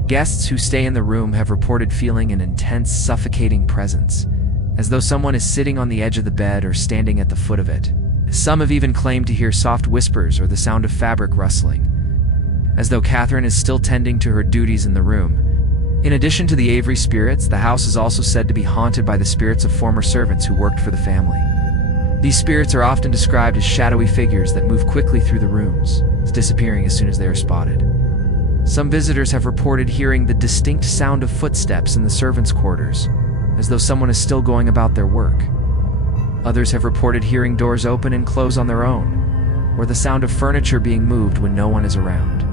Guests who stay in the room have reported feeling an intense, suffocating presence, as though someone is sitting on the edge of the bed or standing at the foot of it. Some have even claimed to hear soft whispers or the sound of fabric rustling, as though Catherine is still tending to her duties in the room. In addition to the Avery spirits, the house is also said to be haunted by the spirits of former servants who worked for the family. These spirits are often described as shadowy figures that move quickly through the rooms, disappearing as soon as they are spotted. Some visitors have reported hearing the distinct sound of footsteps in the servants' quarters, as though someone is still going about their work. Others have reported hearing doors open and close on their own, or the sound of furniture being moved when no one is around.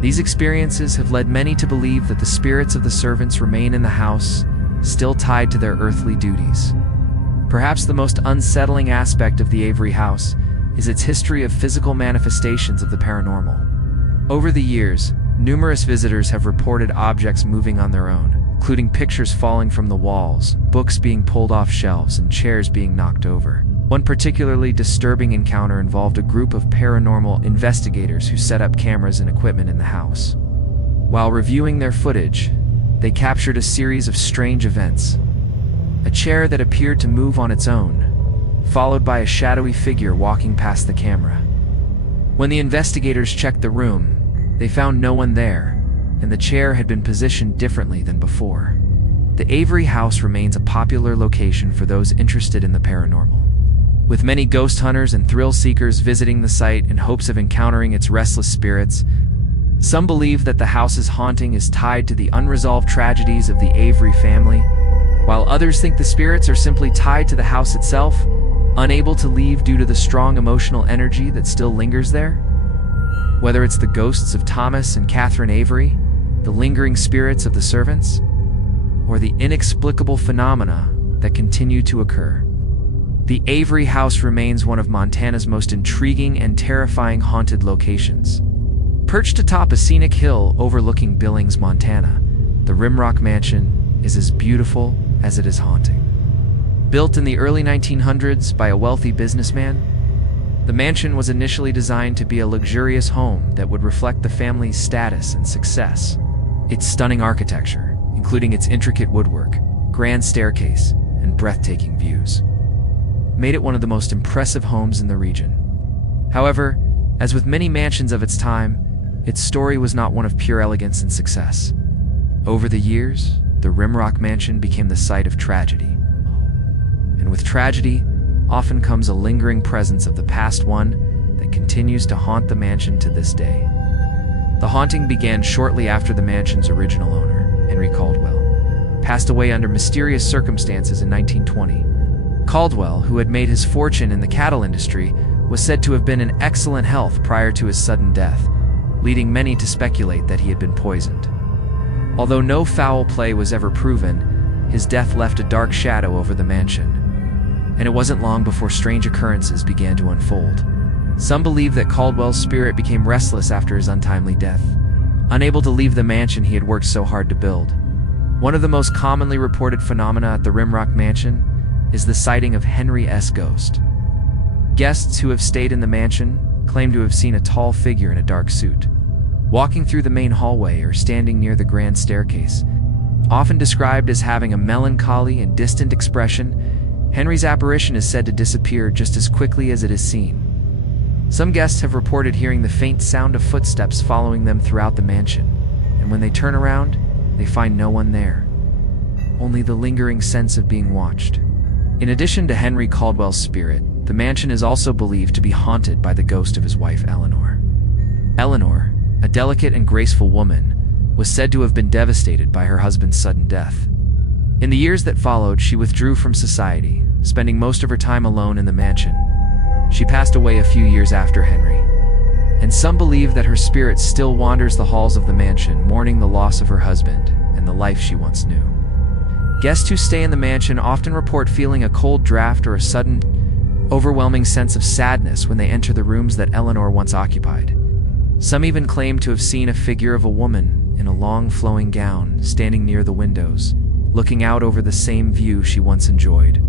These experiences have led many to believe that the spirits of the servants remain in the house, still tied to their earthly duties. Perhaps the most unsettling aspect of the Avery house is its history of physical manifestations of the paranormal. Over the years, numerous visitors have reported objects moving on their own, including pictures falling from the walls, books being pulled off shelves, and chairs being knocked over. One particularly disturbing encounter involved a group of paranormal investigators who set up cameras and equipment in the house. While reviewing their footage, they captured a series of strange events. A chair that appeared to move on its own, followed by a shadowy figure walking past the camera. When the investigators checked the room, they found no one there, and the chair had been positioned differently than before. The Avery house remains a popular location for those interested in the paranormal, with many ghost hunters and thrill seekers visiting the site in hopes of encountering its restless spirits. Some believe that the house's haunting is tied to the unresolved tragedies of the Avery family, while others think the spirits are simply tied to the house itself, unable to leave due to the strong emotional energy that still lingers there. Whether it's the ghosts of Thomas and Catherine Avery, the lingering spirits of the servants, or the inexplicable phenomena that continue to occur, the Avery house remains one of Montana's most intriguing and terrifying haunted locations. Perched atop a scenic hill overlooking Billings, Montana, the Rimrock Mansion is as beautiful as it is haunting. Built in the early 1900s by a wealthy businessman, the mansion was initially designed to be a luxurious home that would reflect the family's status and success. Its stunning architecture, including its intricate woodwork, grand staircase, and breathtaking views, made it one of the most impressive homes in the region. However, as with many mansions of its time, its story was not one of pure elegance and success. Over the years, the Rimrock Mansion became the site of tragedy. And with tragedy, often comes a lingering presence of the past, one that continues to haunt the mansion to this day. The haunting began shortly after the mansion's original owner, Henry Caldwell, passed away under mysterious circumstances in 1920. Caldwell, who had made his fortune in the cattle industry, was said to have been in excellent health prior to his sudden death, leading many to speculate that he had been poisoned. Although no foul play was ever proven, his death left a dark shadow over the mansion, and it wasn't long before strange occurrences began to unfold. Some believe that Caldwell's spirit became restless after his untimely death. unable to leave the mansion he had worked so hard to build. One of the most commonly reported phenomena at the Rimrock Mansion is the sighting of Henry S. ghost. Guests who have stayed in the mansion claim to have seen a tall figure in a dark suit, walking through the main hallway or standing near the grand staircase. Often described as having a melancholy and distant expression, Henry's apparition is said to disappear just as quickly as it is seen. Some guests have reported hearing the faint sound of footsteps following them throughout the mansion, and when they turn around, they find no one there, only the lingering sense of being watched. In addition to Henry Caldwell's spirit, the mansion is also believed to be haunted by the ghost of his wife Eleanor. Eleanor, a delicate and graceful woman, was said to have been devastated by her husband's sudden death. In the years that followed, she withdrew from society, spending most of her time alone in the mansion. She passed away a few years after Henry, and some believe that her spirit still wanders the halls of the mansion, mourning the loss of her husband and the life she once knew. Guests who stay in the mansion often report feeling a cold draft or a sudden, overwhelming sense of sadness when they enter the rooms that Eleanor once occupied. Some even claim to have seen a figure of a woman in a long flowing gown standing near the windows, looking out over the same view she once enjoyed,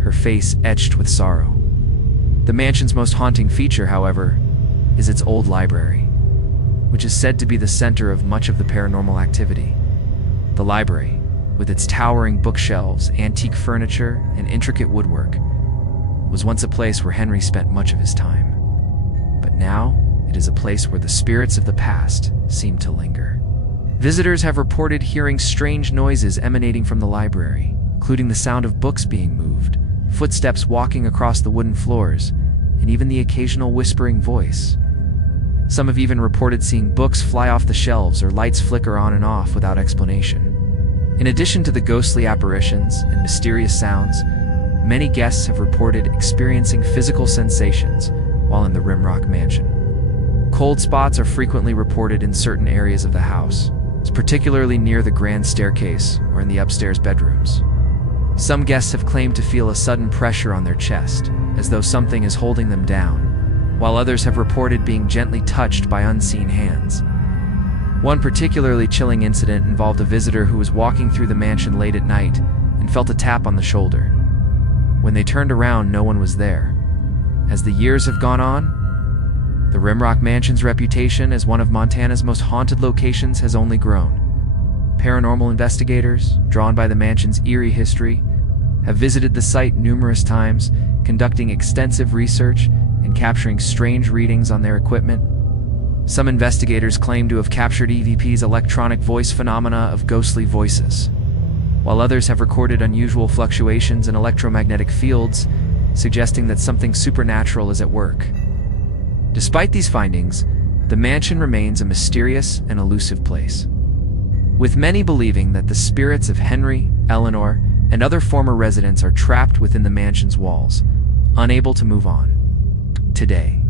her face etched with sorrow. The mansion's most haunting feature, however, is its old library, which is said to be the center of much of the paranormal activity. The library, with its towering bookshelves, antique furniture, and intricate woodwork, was once a place where Henry spent much of his time. But now, it is a place where the spirits of the past seem to linger. Visitors have reported hearing strange noises emanating from the library, including the sound of books being moved, footsteps walking across the wooden floors, and even the occasional whispering voice. Some have even reported seeing books fly off the shelves or lights flicker on and off without explanation. In addition to the ghostly apparitions and mysterious sounds, many guests have reported experiencing physical sensations while in the Rimrock Mansion. Cold spots are frequently reported in certain areas of the house, particularly near the grand staircase or in the upstairs bedrooms. Some guests have claimed to feel a sudden pressure on their chest, as though something is holding them down, while others have reported being gently touched by unseen hands. One particularly chilling incident involved a visitor who was walking through the mansion late at night and felt a tap on the shoulder. When they turned around, no one was there. As the years have gone on, the Rimrock Mansion's reputation as one of Montana's most haunted locations has only grown. Paranormal investigators, drawn by the mansion's eerie history, have visited the site numerous times, conducting extensive research and capturing strange readings on their equipment. Some investigators claim to have captured EVP's electronic voice phenomena of ghostly voices, while others have recorded unusual fluctuations in electromagnetic fields, suggesting that something supernatural is at work. Despite these findings, the mansion remains a mysterious and elusive place, with many believing that the spirits of Henry, Eleanor, and other former residents are trapped within the mansion's walls, unable to move on. Today,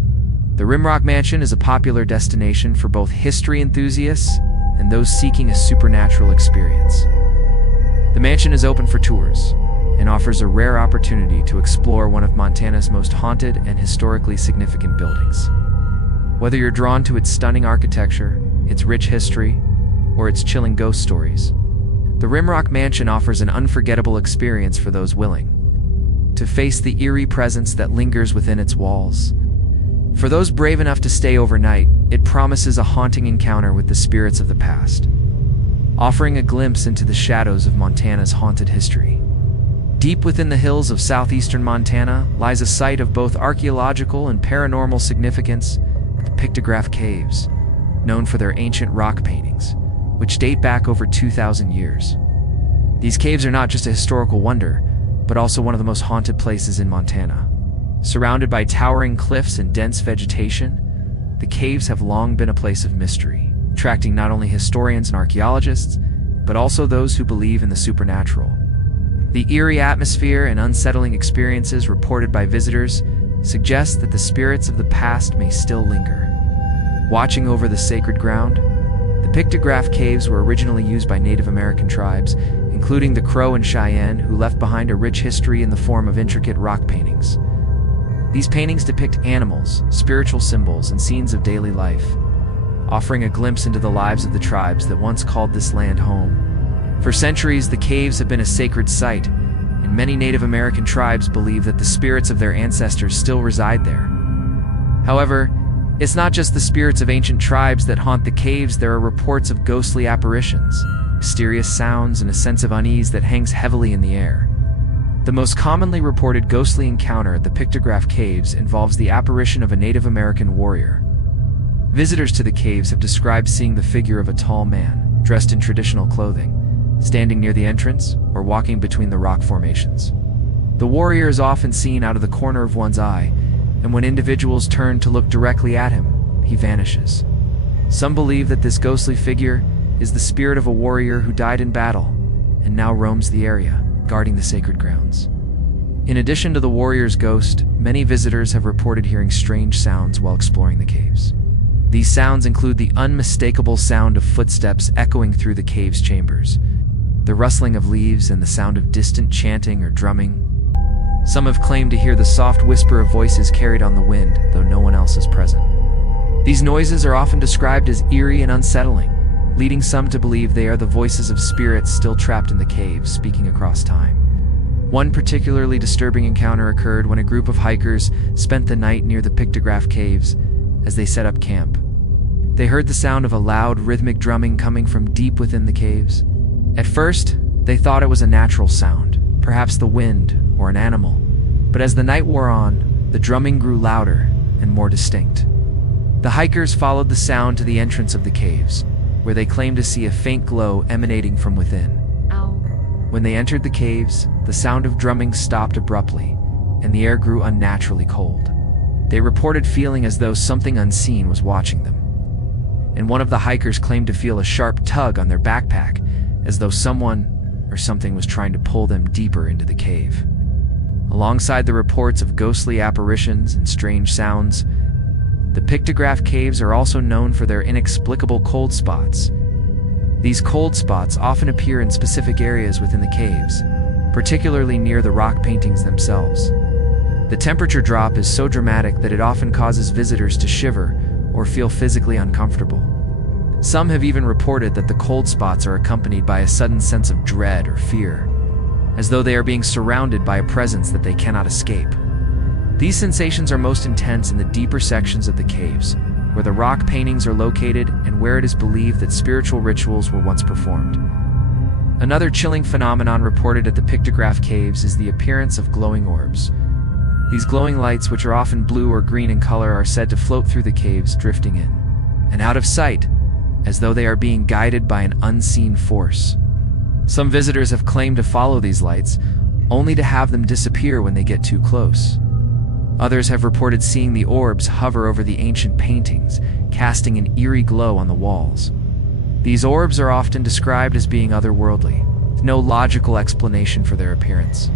the Rimrock Mansion is a popular destination for both history enthusiasts and those seeking a supernatural experience. The mansion is open for tours and offers a rare opportunity to explore one of Montana's most haunted and historically significant buildings. Whether you're drawn to its stunning architecture, its rich history, or its chilling ghost stories, the Rimrock Mansion offers an unforgettable experience for those willing to face the eerie presence that lingers within its walls. For those brave enough to stay overnight, it promises a haunting encounter with the spirits of the past, offering a glimpse into the shadows of Montana's haunted history. Deep within the hills of southeastern Montana lies a site of both archaeological and paranormal significance, the Pictograph Caves, known for their ancient rock paintings, which date back over 2,000 years. These caves are not just a historical wonder, but also one of the most haunted places in Montana. Surrounded by towering cliffs and dense vegetation, the caves have long been a place of mystery, attracting not only historians and archaeologists, but also those who believe in the supernatural. The eerie atmosphere and unsettling experiences reported by visitors suggest that the spirits of the past may still linger, watching over the sacred ground. The Pictograph Caves were originally used by Native American tribes, including the Crow and Cheyenne, who left behind a rich history in the form of intricate rock paintings. These paintings depict animals, spiritual symbols, and scenes of daily life, offering a glimpse into the lives of the tribes that once called this land home. For centuries, the caves have been a sacred site, and many Native American tribes believe that the spirits of their ancestors still reside there. However, it's not just the spirits of ancient tribes that haunt the caves. There are reports of ghostly apparitions, mysterious sounds, and a sense of unease that hangs heavily in the air. The most commonly reported ghostly encounter at the Pictograph Caves involves the apparition of a Native American warrior. Visitors to the caves have described seeing the figure of a tall man, dressed in traditional clothing, standing near the entrance or walking between the rock formations. The warrior is often seen out of the corner of one's eye, and when individuals turn to look directly at him, he vanishes. Some believe that this ghostly figure is the spirit of a warrior who died in battle and now roams the area, guarding the sacred grounds. In addition to the warrior's ghost, many visitors have reported hearing strange sounds while exploring the caves. These sounds include the unmistakable sound of footsteps echoing through the cave's chambers, the rustling of leaves, and the sound of distant chanting or drumming. Some have claimed to hear the soft whisper of voices carried on the wind, though no one else is present. These noises are often described as eerie and unsettling, leading some to believe they are the voices of spirits still trapped in the caves, speaking across time. One particularly disturbing encounter occurred when a group of hikers spent the night near the Pictograph Caves. As they set up camp, they heard the sound of a loud, rhythmic drumming coming from deep within the caves. At first, they thought it was a natural sound, perhaps the wind or an animal. But as the night wore on, the drumming grew louder and more distinct. The hikers followed the sound to the entrance of the caves, where they claimed to see a faint glow emanating from within. When they entered the caves, the sound of drumming stopped abruptly, and the air grew unnaturally cold. They reported feeling as though something unseen was watching them. And one of the hikers claimed to feel a sharp tug on their backpack, as though someone or something was trying to pull them deeper into the cave. Alongside the reports of ghostly apparitions and strange sounds, the Pictograph Caves are also known for their inexplicable cold spots. These cold spots often appear in specific areas within the caves, particularly near the rock paintings themselves. The temperature drop is so dramatic that it often causes visitors to shiver or feel physically uncomfortable. Some have even reported that the cold spots are accompanied by a sudden sense of dread or fear, as though they are being surrounded by a presence that they cannot escape. These sensations are most intense in the deeper sections of the caves, where the rock paintings are located and where it is believed that spiritual rituals were once performed. Another chilling phenomenon reported at the Pictograph Caves is the appearance of glowing orbs. These glowing lights, which are often blue or green in color, are said to float through the caves, drifting in and out of sight, as though they are being guided by an unseen force. Some visitors have claimed to follow these lights, only to have them disappear when they get too close. Others have reported seeing the orbs hover over the ancient paintings, casting an eerie glow on the walls. These orbs are often described as being otherworldly, with no logical explanation for their appearance,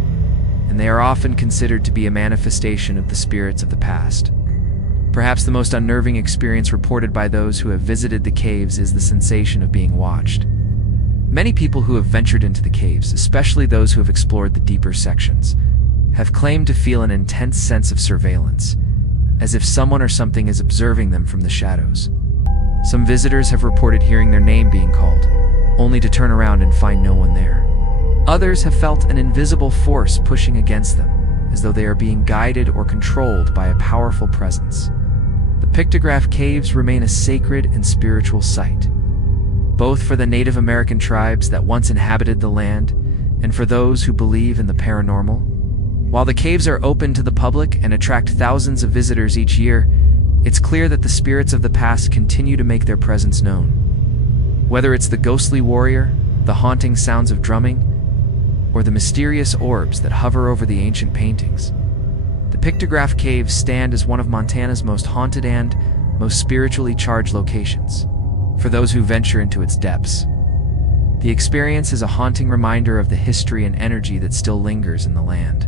and they are often considered to be a manifestation of the spirits of the past. Perhaps the most unnerving experience reported by those who have visited the caves is the sensation of being watched. Many people who have ventured into the caves, especially those who have explored the deeper sections, have claimed to feel an intense sense of surveillance, as if someone or something is observing them from the shadows. Some visitors have reported hearing their name being called, only to turn around and find no one there. Others have felt an invisible force pushing against them, as though they are being guided or controlled by a powerful presence. The Pictograph Caves remain a sacred and spiritual site, both for the Native American tribes that once inhabited the land and for those who believe in the paranormal. While the caves are open to the public and attract thousands of visitors each year, it's clear that the spirits of the past continue to make their presence known. Whether it's the ghostly warrior, the haunting sounds of drumming, or the mysterious orbs that hover over the ancient paintings, the Pictograph Caves stand as one of Montana's most haunted and most spiritually charged locations. For those who venture into its depths, the experience is a haunting reminder of the history and energy that still lingers in the land.